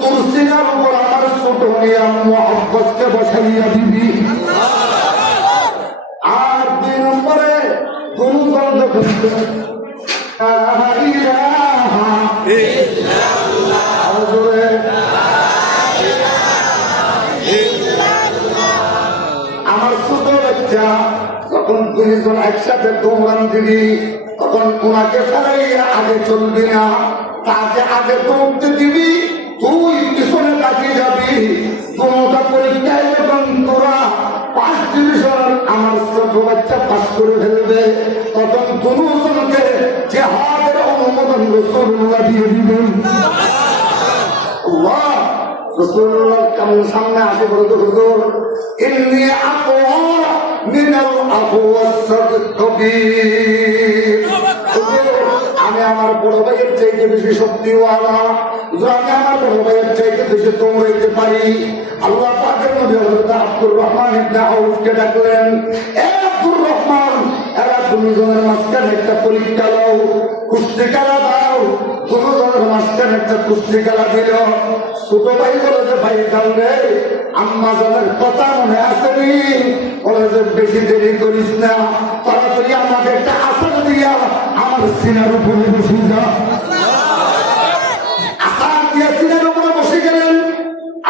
তোর সিনার উপর আমার ছোট মিয়া মুহাম্মদকে বসাইয়া দিবি আর 2 নম্বরে গুরুগন্ধ করতে আমার ছোট বাচ্চা যখন 2 জন একসাথে দৌড়ান দিবি তখন ওনাকে ফেলাইয়া আগে চলবি না তাকে আগে দৌড়তে দিবি তুই পিছনে তাকিয়ে যাবি কোনটা পরীক্ষায় যখন তোরা 5 ডিভিশন আমার ছোট বাচ্চা পাস করে ফেলবে তখন 2 জনকে জিহাদের অনুমোদন রাসূলুল্লাহ দিয়ে দিবেন আল্লাহ রাসূলুল্লাহ কেমন সামনে আসে বলতে হুজুর ইন্নী আকওয়া মিনাল আফওয়াস কবীর আমি আমার বড় ভাইয়ের চাইতে বেশি শক্তিওয়ালা আমি আমার বড় ভাইয়ের চাইতে বেশি দৌড়াইতে পারি আল্লাহ পাকের নবী হযরত আব্দুর রহমান ইবনে আউফকে ডাকলেন এ আব্দুর রহমান এরা দুজনের মাঝখানে একটা পরীক্ষা দাও, কুস্তি খেলা দাও। দুজনের মাঝখানে একটা কুস্তি খেলা দিল। ছোট ভাই বলে যে ভাই যাও রে, আম্মা জানের কথা মনে আসেনি? বলে যে বেশি দেরি করিস না, তাড়াতাড়ি আমাকে একটা আসার দিয়া আমার সিনার উপরে বসে যা। আসার দিয়া সিনার উপরে বসে গেলেন।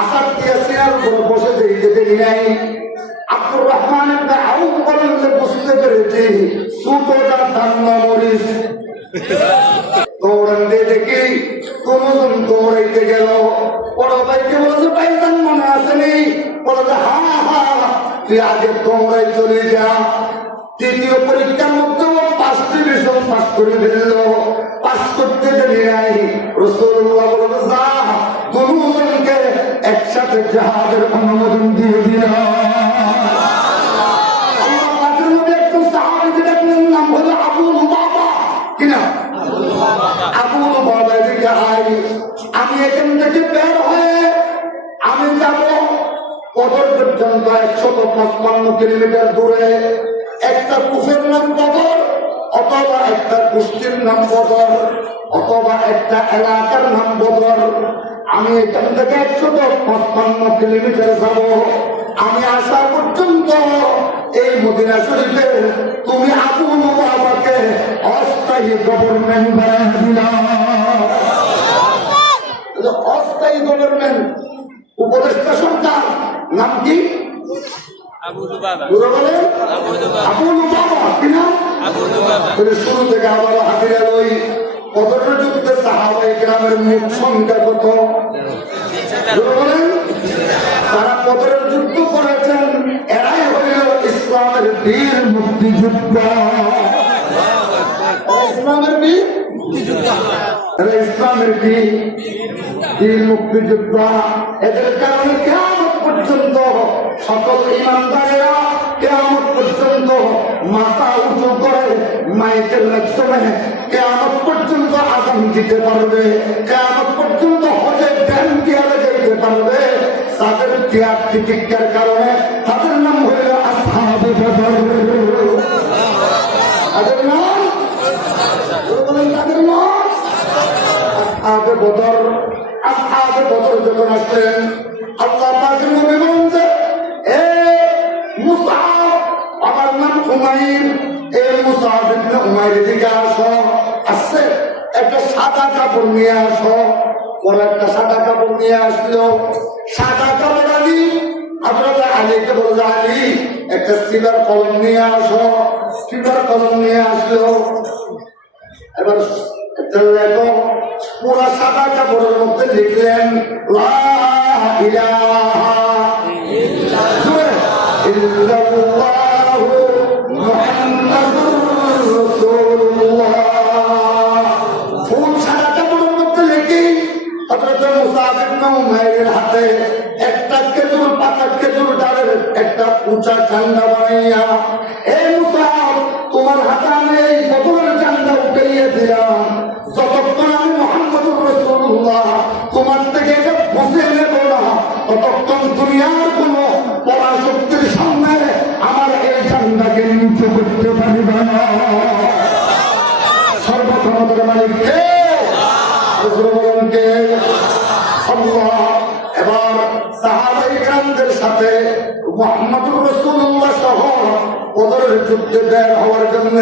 আসার দিয়া সিনার উপরে বসে দেরি নাই। আব্দুর রহমান ইবনে আউফ বলেন যে বুঝতে পেরেছি ছোটটা দান্না মরিস। দৌড়াতে দেখি কোনজন দৌড়াইতে গেল। বড় ভাইকে বলেছে ভাইজান মনে আসেনি? বলে যে হ্যাঁ, তুই আগে দৌড়াই চলে যা। তৃতীয় পরীক্ষার মধ্যে 5টি বিষয় পাস করে ফেলল। পাস করতে দেরি নাই। রাসূলুল্লাহ বলে যা, দুজনকে একসাথে জাহাজের অনুমোদন দিয়ে দিল। আমি এখান থেকে বের হয়ে আমি যাব বদর পর্যন্ত 155 কিলোমিটার দূরে। একটা কুফের নাম বদর, অথবা একটা কুস্তির নাম বদর, অথবা একটা এলাকার নাম বদর। আমি এখান থেকে 155 কিলোমিটার যাব। আমি আসা পর্যন্ত এই মদিনা শরীফে তুমি আবু লুবাবাকে অস্থায়ী গভর্নমেন্ট বানিয়ে দিলা। অস্থায়ী গভর্নমেন্ট উপদেষ্টা সরকার নাম কি? আবু লুবাবা। কি নাম? শুরু থেকে আবার হাজিরা লই। কতটা যুদ্ধে সাহাবায়ে কেরামের মোট সংখ্যা কত? তারা বদরের যুদ্ধ করেছেন। এরাই হইল ইসলামের বীর মুক্তিযোদ্ধা। ইসলামের বীর মুক্তিযোদ্ধা, ইসলামের বীর মুক্তিযোদ্ধা। এদের কারণে কিয়ামত পর্যন্ত সকল ইমানদারেরা কিয়ামত পর্যন্ত মাথা উঁচু করে মাইকের মাধ্যমে কিয়ামত পর্যন্ত আযান দিতে পারবে। কিয়ামত পর্যন্ত হজের ধ্যান দিয়া যেতে পারবে। তাদের ত্যাগ তিতিক্ষার কারণে তাদের নাম হইল আসহাবে বদর। তাদের নাম আসহাবে বদর। আসহাবে বদর যখন আসলেন, আল্লাহ পাকের নবী বলেন যে এ মুসআব, আমার নাম উমাইর, এ মুসআব ইবনে উমাইর দিকে আসো। আসছে একটা সাদা কাপড় নিয়ে আসো। ওরা একটা সাদা কাপড় নিয়ে আসলো। সাদা কাপড় আলি আপনারা আলীকে বললো আলী একটা সিলভার কলম নিয়ে আসো। সিলভার কলম নিয়ে আসলো। এবার লেখো পুরা সাদা কাপড়ের মধ্যে লিখলেন লা ইলাহা ইল্লাল্লাহু মুহাম্মাদুর রাসূলুল্লাহ। ফুল সাদা কাপড়ের মধ্যে লিখি হযরত মুসআব ইবনে উমাইরের হাতে একটা খেজুর পাতা, খেজুর ডালের একটা উঁচা ঝান্ডা বানাইয়া, এই মুসআব তোমার হাতে আমি এই বদরের ঝান্ডা উঠাইয়া দিলাম। যতক্ষণ আমি মুহাম্মদুর রাসূলুল্লাহ তোমার থেকে এটা বুঝে নেব না, ততক্ষণ দুনিয়ার কোন পরাশক্তির সামনে আমার এই ঝান্ডাকে নিচে করতে পারবে না। সর্বক্ষমতার মালিক কে? বলেন কে? আল্লাহ। এবার সাহাবায়ে কেরামদের সাথে মুহাম্মদুর রাসূলুল্লাহ সহ বদরের যুদ্ধে বের হওয়ার জন্য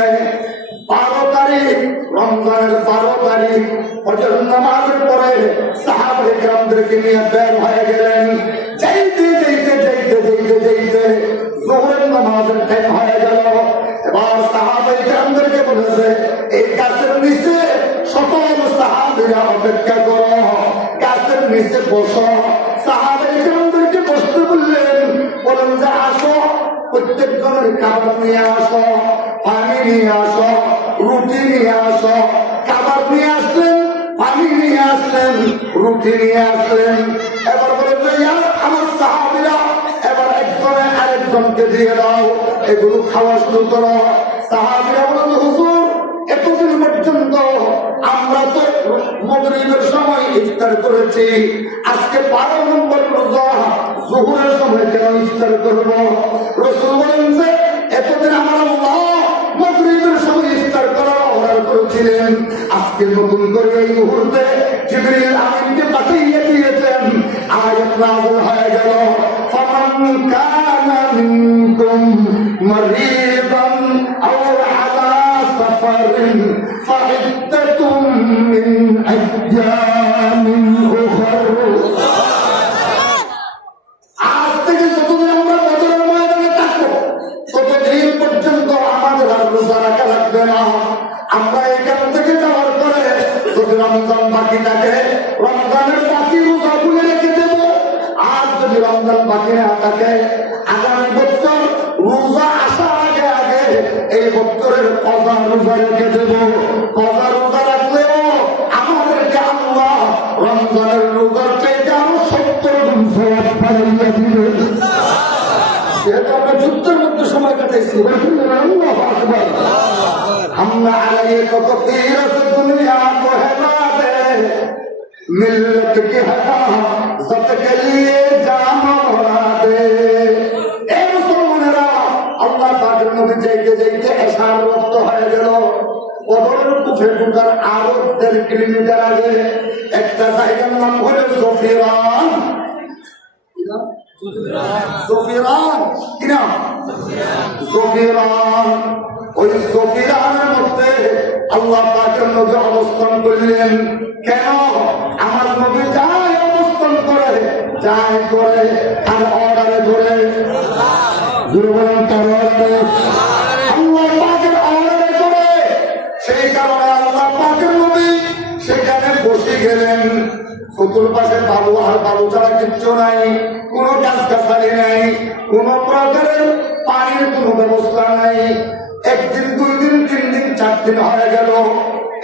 12 তারিখ, রমজানের 12 তারিখ ফজর নামাজের পরে সাহাবায়ে কেরামদেরকে নিয়ে বের হয়ে গেলেন। যাইতে যোহরের নামাজের টাইম হয়ে গেল। এবার সাহাবায়ে কেরামদেরকে বলেছে এই গাছের নিচে সকল সাহাবীরা অপেক্ষা করো, গাছের নিচে বসো। সাহাবায়ে কেরামদেরকে বসতে বললেন। বলেন যে আসো, প্রত্যেক জনের খাবার নিয়ে আসো, পানি নিয়ে আসো, রুটি নিয়ে আসো। খাবার নিয়ে আসলেন, পানি নিয়ে আসলেন, রুটি নিয়ে আসলেন। এবার বলে আমার সাহাবীরা এবার একজনে আরেকজনকে দিয়ে দাও, এগুলো খাওয়া শুরু করো। সাহাবীরা বলেন হুজুর এতদিন পর্যন্ত আমরা তো মাগরিবের সময় ইফতার করেছি, আজকে 12 নম্বর রোজা, যোহরের সময় কেন ইফতার করবো? রাসূল বলেন যে এতদিন আমার আল্লাহ মাগরিবের আজকে নতুন করে এই মুহূর্তে জিবরিল আমিনকে পাঠিয়ে দিয়েছেন, আয়াত নাযিল হয়ে গেল, ফামান কানা মিনকুম মারিদান আও আলা সাফারিন ফাইদ্দাতুম মিন আইয়ামিন উখর। আজ থেকে যতদিন আমরা বদরের ময়দানে থাকবো ততদিন পর্যন্ত আমাদের আর রোজা রাখা লাগবে না। আমরা এখান থেকে যাওয়ার পরে যদি রমজান বাকি থাকে, রমজানের বাকি রোজা ভুলে রেখে দেব। আর যদি রমজান বাকি না থাকে, আগামী বছর রোজা আসার আগে আগে এই বছরের কজা রোজা রেখে দেব। কজা রোজা রাখলেও আমাদেরকে আল্লাহ রমজানের রোজার চাইতে আরো 70 গুণ সওয়াব বাড়াইয়া দিবেন। যেহেতু আমরা যুদ্ধের মধ্যে সময় কাটাইছি, আল্লাহু আকবার। আমরা আলাইয়ে কত তিরস দুনিয়া को हैला दे मिल्लत की हिफाजत के लिए जान उड़ा दे। ए मुसलमानेরা, আল্লাহ পাকের নবী যাইতে যাইতে এশার ওয়াক্ত হয়ে গেল। বদরের কুফে ঢুকার আরো 1.5 কিলোমিটার আগে একটা জায়গার নাম হলো জফিরান। জফিরান কি নাম? জফিরান। ওই জফিরানের মধ্যে আল্লাহ পাকের নবী অবস্থান করলেন। কেন? আমার নবী যায় অবস্থান করে, যায় করে আর অর্ডারে করে, দুর্বল তার অর্ডারে, আল্লাহ পাকের অর্ডারে করে। সেই কারণে আল্লাহ পাকের নবী সেখানে বসে গেলেন। চতুর্পাশে বালু আর বালু ছাড়া কিচ্ছু নাই, কোনো গাছগাছালি নাই, কোনো প্রকারের পানির কোনো ব্যবস্থা নাই। 1 দিন 2 দিন 3 দিন 4 দিন হয়ে গেল।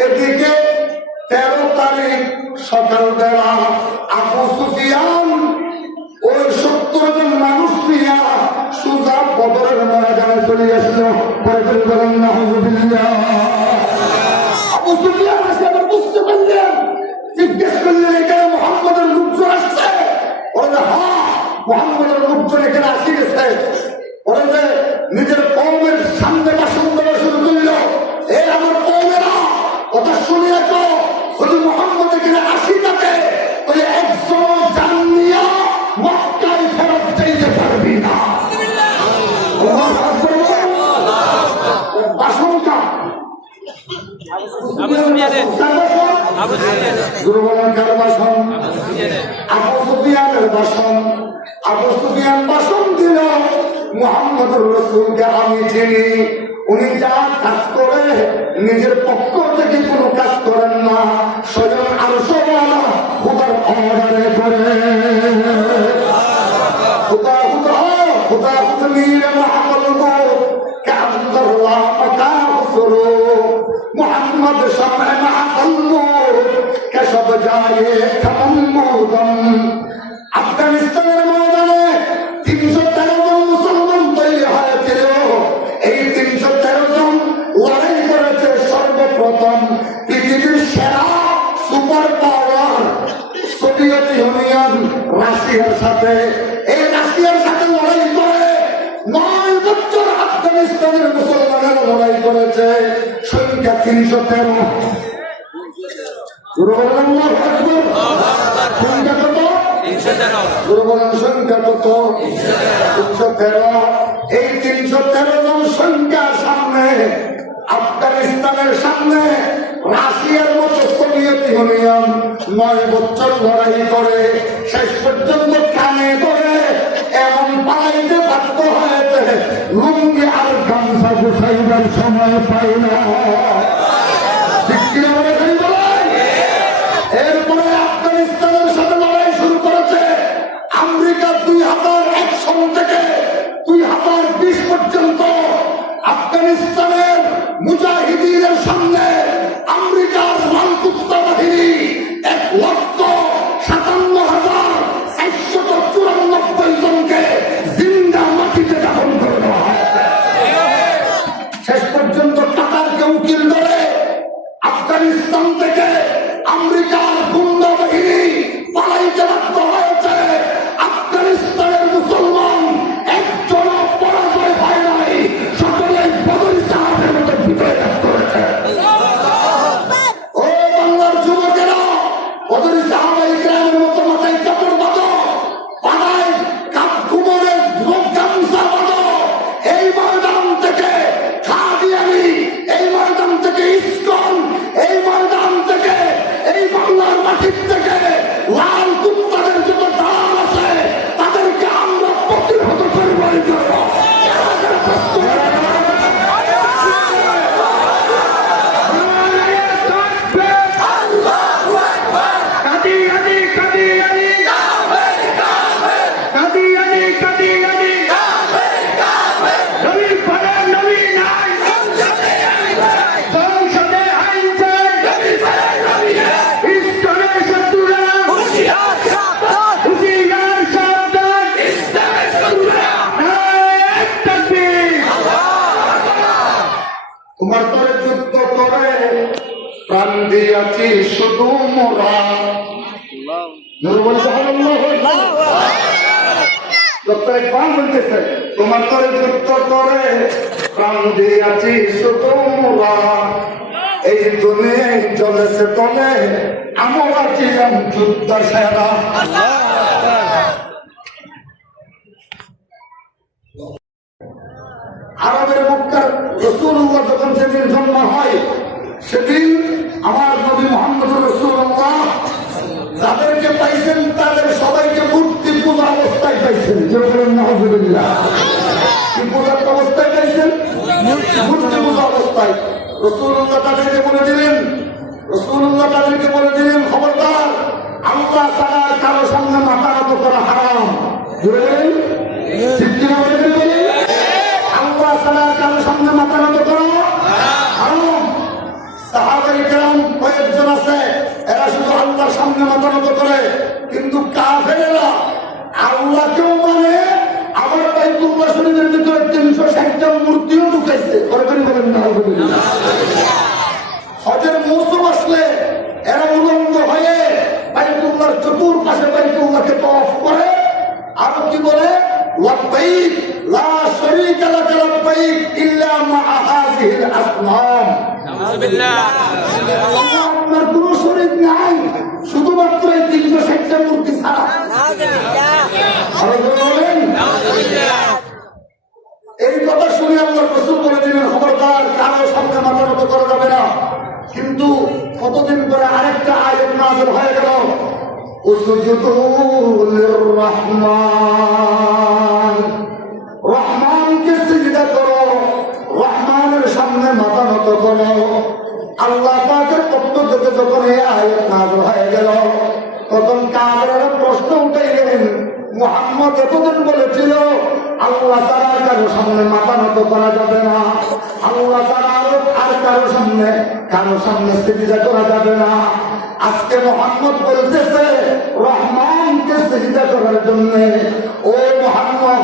এদিকে 13 তারিখ সকালবেলা আবু সুফিয়ান ওই 70 জন মানুষ নিয়ে সুজা বদরের ময়দানে চলে আসলো। আবু সুফিয়ান এসে আবার বুঝতে পারলেন, জিজ্ঞেস করলেন, এখানে মুহাম্মদের লোকজন আসছে? ওরা হ্যাঁ, মুহাম্মদের লোকজন এখানে আসি গেছে। ওরা যে নিজের কওমের সামনে ভাষণ দেওয়া শুরু করলো, এ আমার কওমেরা কথা শুনে রাখো, যদি মুহাম্মদ এখানে আসি থাকে তাহলে একজন জান নিয়ে মক্কায় ফেরত যাইতে পারবি না। ভাষণটা আবু সুফিয়ানের ভাষণ, আবু সুফিয়ানের ভাষণ। আবু সুফিয়ান ভাষণ দিল, মুহাম্মদুর রাসূলকে আমি চিনি, উনি যা কাজ করে নিজের পক্ষ থেকে কোনো কাজ করেন না, স্বয়ং আরশওয়ালা খোদার অর্ডারে করে। খুদা খুদা খুদা খুদমির মাহমুদ কাবদুল্লাহ মাকাসুরু মুহাম্মদ শামে মাহমুদ কেশব যায় তামাম্মুদম। আফগানিস্তানের ময়দানে 313 জন মুসলমান তৈরি হয়েছিল। এই 313 জন লড়াই করেছে সর্বপ্রথম পৃথিবীর সেরা সুপার পাওয়ার সোভিয়েত ইউনিয়ন রাশিয়ার সাথে। এই রাশিয়ার সাথে লড়াই করে 9 বছর আফগানিস্তানের মুসলমানেরা লড়াই করেছে। সংখ্যা 313। সংখ্যা কত? 313। সংখ্যা কত? 313। এই 313 জন সংখ্যার সামনে, আফগানিস্তানের সামনে রাশিয়ার মতো সোভিয়েত ইউনিয়ন 9 বছর লড়াই করে শেষ পর্যন্ত কানে করে এমন পালাইতে বাধ্য হয়েছে, লুঙ্গি আর গামছা গুছাইবার সময় পাই না। এরপরে আফগানিস্তানের সাথে লড়াই শুরু করেছে আমেরিকা। 2001 সন থেকে 2020 পর্যন্ত আফগানিস্তানের মুজাহিদিনের সামনে আমেরিকার লাল কুত্তা বাহিনী 1,57,000 দিয়াছি শুধু মোরা। ডক্টর ইকবাল বলতেছে তোমার করে যুদ্ধ করে প্রাণ দিয়াছি শুধু মোরা। এই দুনিয়ায় চলেছে তলে আমরা ছিলাম যুদ্ধ সেরা। আরবের মক্কার রাসূলুল্লাহ যখন সেদিন জন্ম হয়, সেদিন আমার নবী মুহাম্মদ রাসূলুল্লাহ যাদেরকে পাইছেন তাদের সবাইকে মূর্তি পূজা অবস্থায় পাইছেন। নাউযুবিল্লাহ। কি পূজার অবস্থায় পাইছেন? মূর্তি পূজা অবস্থায়। রাসূলুল্লাহ তাদেরকে বলে দিলেন খবরদার, আল্লাহ ছাড়া কারো সামনে মাথা নত করা হারাম। ঠিক কিনা বলে আল্লাহ ছাড়া কারো সামনে মাথা নত করা হারাম। সাহাবায়ে কেরাম কয়েকজন আছে, এরা শুধু আল্লাহর সামনে মাথা নত করে, কিন্তু কাফেরেরা আল্লাহকেও মানে আবার বাইতুল্লাহ শরীফের ভিতরে 360টা মূর্তিও ঢুকাইছে। বলেন না। হজের মৌসুম আসলে এরা উলঙ্গ হয়ে বাইতুল্লাহর চতুর্পাশে বাইতুল্লাহকে তওয়াফ করে, আর কি বলে লাব্বাইক লা শারীকা লাক লাব্বাইক ইল্লা মা হাযিহিল আসনাম। আপনার কোন শরীক নাই, শুধুমাত্র এই 360টা মূর্তি ছাড়া। এই কথা শুনে আল্লাহর রাসূল বলে দিলেন খবরদার, কারো সামনে মাথা নত করা যাবে না। কিন্তু কতদিন পরে আরেকটা আয়াত নাযিল হয়ে গেল, উসজুদু লির-রহমান, রহমানকে সিজদা করো, রহমানের সামনে মাথা নত করো। আল্লাহ পাকের পক্ষ থেকে যখন এই আয়াত নাযিল হয়ে গেল, তখন কাফেররা প্রশ্ন উঠাইলেন, মুহাম্মদ এতদিন বলেছিল আল্লাহ ছাড়া কারো সামনে মাথা নত করা যাবে না, আল্লাহ ছাড়া আর কারো সামনে সিজদা করা যাবে না। আজকে মুহাম্মদ বলতেছে রহমানকে সিজদা করার জন্য। ও মুহাম্মদ,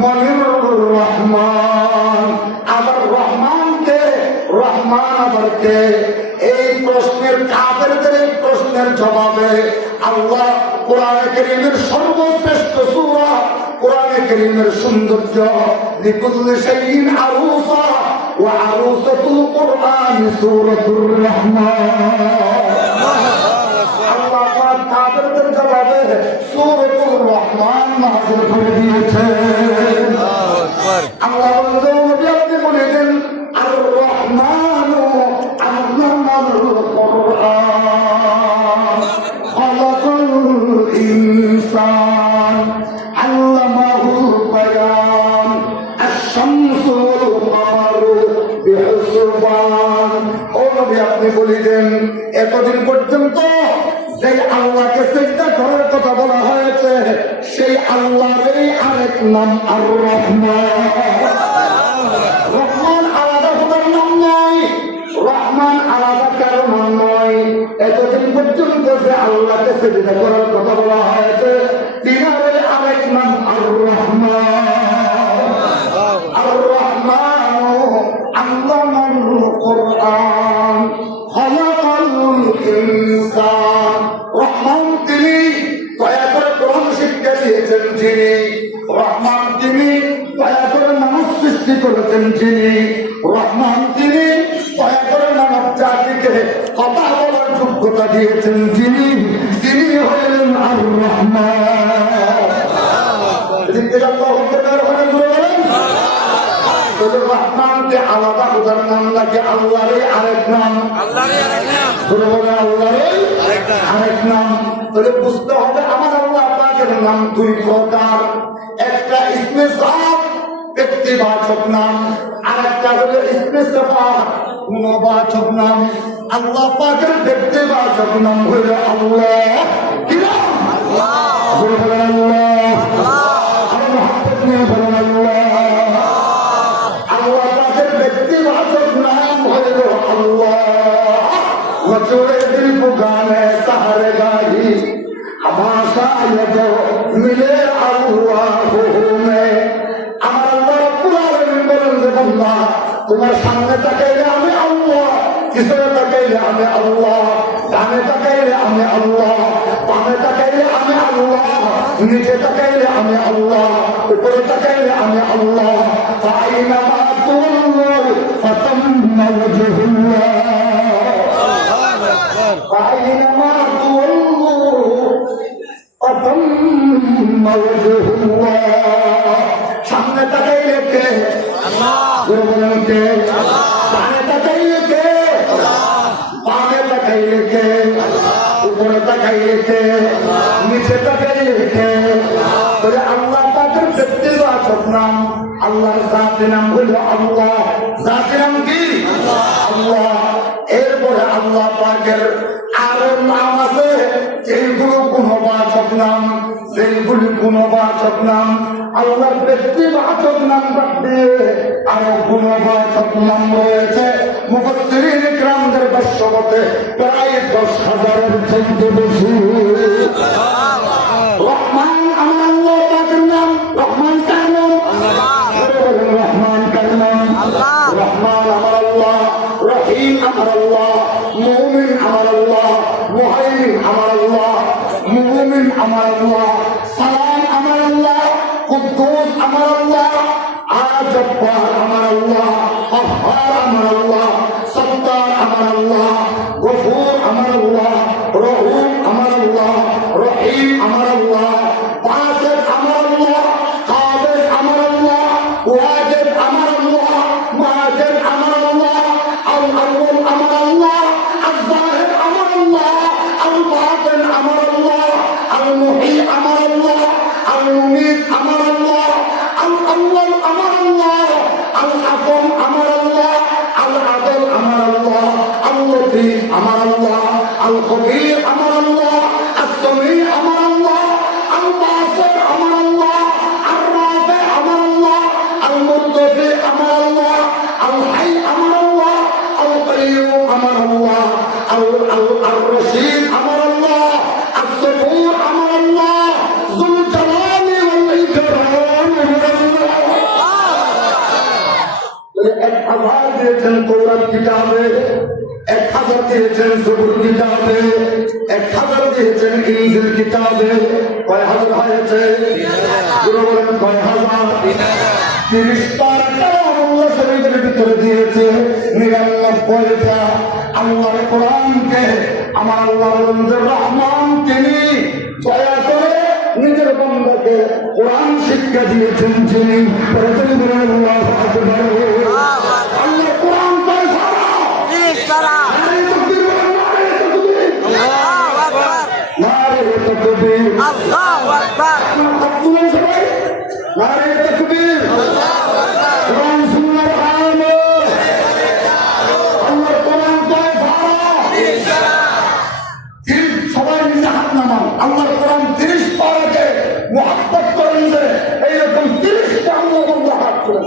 মনিরুর রহমান আবার রহমানকে, রহমান আবার কে? এই প্রশ্নের কাফেরদের এই প্রশ্নের জবাবে আল্লাহ কোরআনে কারীমের সর্বশ্রেষ্ঠ সূরা, কোরআনে কারীমের সৌন্দর্য, লিকুল্লি শাইইন আরুসা ওয়া আরুসাতুল কোরআন সূরাতুর রহমান। আল্লাহ পাক কাফেরদের জবাবে সূরাতুর রহমান নাযিল করে দিয়েছেন। আল্লাহ আপনি বলে দেন আর রহমানু আল্লামাল কোরআন খালাকাল ইনসান আল্লামাহুল বায়ান আশ-শামসু ওয়াল কামারু বিহুসবান। ও নবী আপনি বলে দেন এতদিন পর্যন্ত যে আল্লাহকে সিজদা করার কথা বলা হয়েছে, সেই আল্লাহরই আরেক নাম আর রহমান। রহমান আলাদা খোদার নাম নয়, রহমান আলাদা কারো নাম নয়। এতদিন পর্যন্ত যে আল্লাহকে সিজদা করার কথা বলা হয়েছে, তিনারই আরেক নাম আর রহমান। আর রহমান আল্লামাল কোরআন খালাকাল ইনসান। রহমান তিনি দয়া করে কোরআন শিক্ষা দিয়েছেন যিনি, রহমান তিনি দয়া করে মানুষ সৃষ্টি করেছেন যিনি, রহমান তিনি দয়া করে মানব জাতিকে কথা বলার যোগ্যতা দিয়েছেন যিনি, তিনি হলেন আর রহমান। রহমানকে আলাদা খোদার নাম নাকি আল্লাহরই আরেক নাম? আল্লাহরই আরেক নাম। তাহলে বুঝতে হবে আমার আল্লাহ পাকের নাম দুই প্রকার, একটা ইসমে জাত ব্যক্তিবাচক নাম, আর একটা হলো ইসমে সিফাত গুণবাচক নাম। আল্লাহ পাকের ব্যক্তিবাচক নাম হলো আল্লাহ। কি নাম? আল্লাহ। আল্লাহ পাকের ব্যক্তিবাচক নাম হলো আল্লাহ। वचोड़े दिल को गाने सहारे गाही हमाशा ये मिले अल्लाह में। আমার আল্লাহ রাব্বুল আলামিন বলেন যে বান্দা তোমার সামনে তাকাইলে আমি আল্লাহ, পিছনে তাকাইলে আমি আল্লাহ, ডানে তাকাইলে আমি আল্লাহ, বামে তাকাইলে আমি আল্লাহ, নিচে তাকাইলে আমি আল্লাহ, উপরে তাকাইলে আমি আল্লাহ। ফাইনামা তুল্লু ফাতাম্মা ওয়াজহুল্লাহ, ফাইনামা তুল্লু ফাতাম্মা ওয়াজহুল্লাহ। সামনে তাকাইলে কে? বলেন কে? ডানে তাকাইলে কে? বামে তাকাইলে কে? উপরে তাকাইলে কে? নিচে তাকাইলে কে? বলে আল্লাহ পাকের ব্যক্তিগত নাম, আল্লাহর জাতের নাম হলো আল্লাহ। জাতের নাম কি? আল্লাহ। এরপরে আল্লাহ পাকের আরো নাম আছে, যেগুলো গুণবাচক নাম, যেগুলি গুণবাচক নাম। আল্লাহর ব্যক্তিবাচক নাম বাদ দিয়ে আরো গুণবাচক নাম রয়েছে। মুফাসসিরিন ইকরামদের ভাষ্য মতে প্রায় 10,000-এর চাইতে বেশি। রহমান আমার আল্লাহ পাকের নাম। রহমান কার নাম? রহমান কার নাম? রহমান আমার আল্লাহ, রহিম আমার আল্লাহ, মুমিন আমার আল্লাহ, মুহাইমিন আমার আল্লাহ, মুমিন আমার আল্লাহ, সালাম আমার আল্লাহ, কুদ্দুস আমার আল্লাহ, আজব্বার আমার আল্লাহ, গফফার আমার আল্লাহ, সত্তার আমার আল্লাহ, গফুর আমার আল্লাহ, রউফ আমার আল্লাহ, রহিম আমার আল্লাহ, বাসিত আমার আল্লাহ, কাবিজ আমার আল্লাহ, ওয়াজিদ আমার আল্লাহ, মুআজিদ আমার আল্লাহ, আল আউয়াল আমার আল্লাহ, আল যাহির আমার আল্লাহ, আল বাতিন আমার আল্লাহ, আল মুহী আমার আল্লাহ, আল মুমীত আমার আল্লাহ, আল আউয়াল আমার আল্লাহ, আল আকম আমার আল্লাহ, আল আদল আমার আল্লাহ, আল লতীফ আমার আল্লাহ, আল খবীর আমার আল্লাহ, আস-সামি আমার আল্লাহ, আল বাসির আমার আল্লাহ, আর রাফি আমার আল্লাহ, আল মুরতাফি আমার আল্লাহ, আল হাই আমার আল্লাহ, আল কাইয়্যুম আমার আল্লাহ, আর রশিদ আমার আল্লাহ, আস-সবুর আমার আল্লাহ, যুল জালালি ওয়াল ইকরাম আমার আল্লাহ। 1000 দিয়েছেন তৌরাত কিতাবে, 1000 দিয়েছেন জবুর কিতাবে, 1000 দিয়েছেন ইনজিল কিতাবে। কয় হাজার হয়েছে? বলেন কয় হাজার? 30 পারা কালামুল্লাহ শরীফের ভিতরে দিয়েছে 99টা। আল্লাহর কোরআনকে আমার আল্লাহ বলেন যে রহমান তিনি দয়া করে নিজের বান্দাকে কোরআন শিক্ষা দিয়েছেন যিনি। আল্লাহু আকবার। আল্লাহ কোরআন কয় সারা নারে তাকবীর, আল্লাহু আকবার, নারে তাকবীর, আল্লাহু আকবার, আপনারা সবাই নারে তাকবীর, কোরআন সুন্নাহর আলো। আল্লাহ কোরআন কয় সারা। সবাই নিজে হাত নামান। আল্লাহর কোরআন 30 পারাকে মুহাব্বত করেন যে এইরকম 30টা আল্লাহ হাত করেন।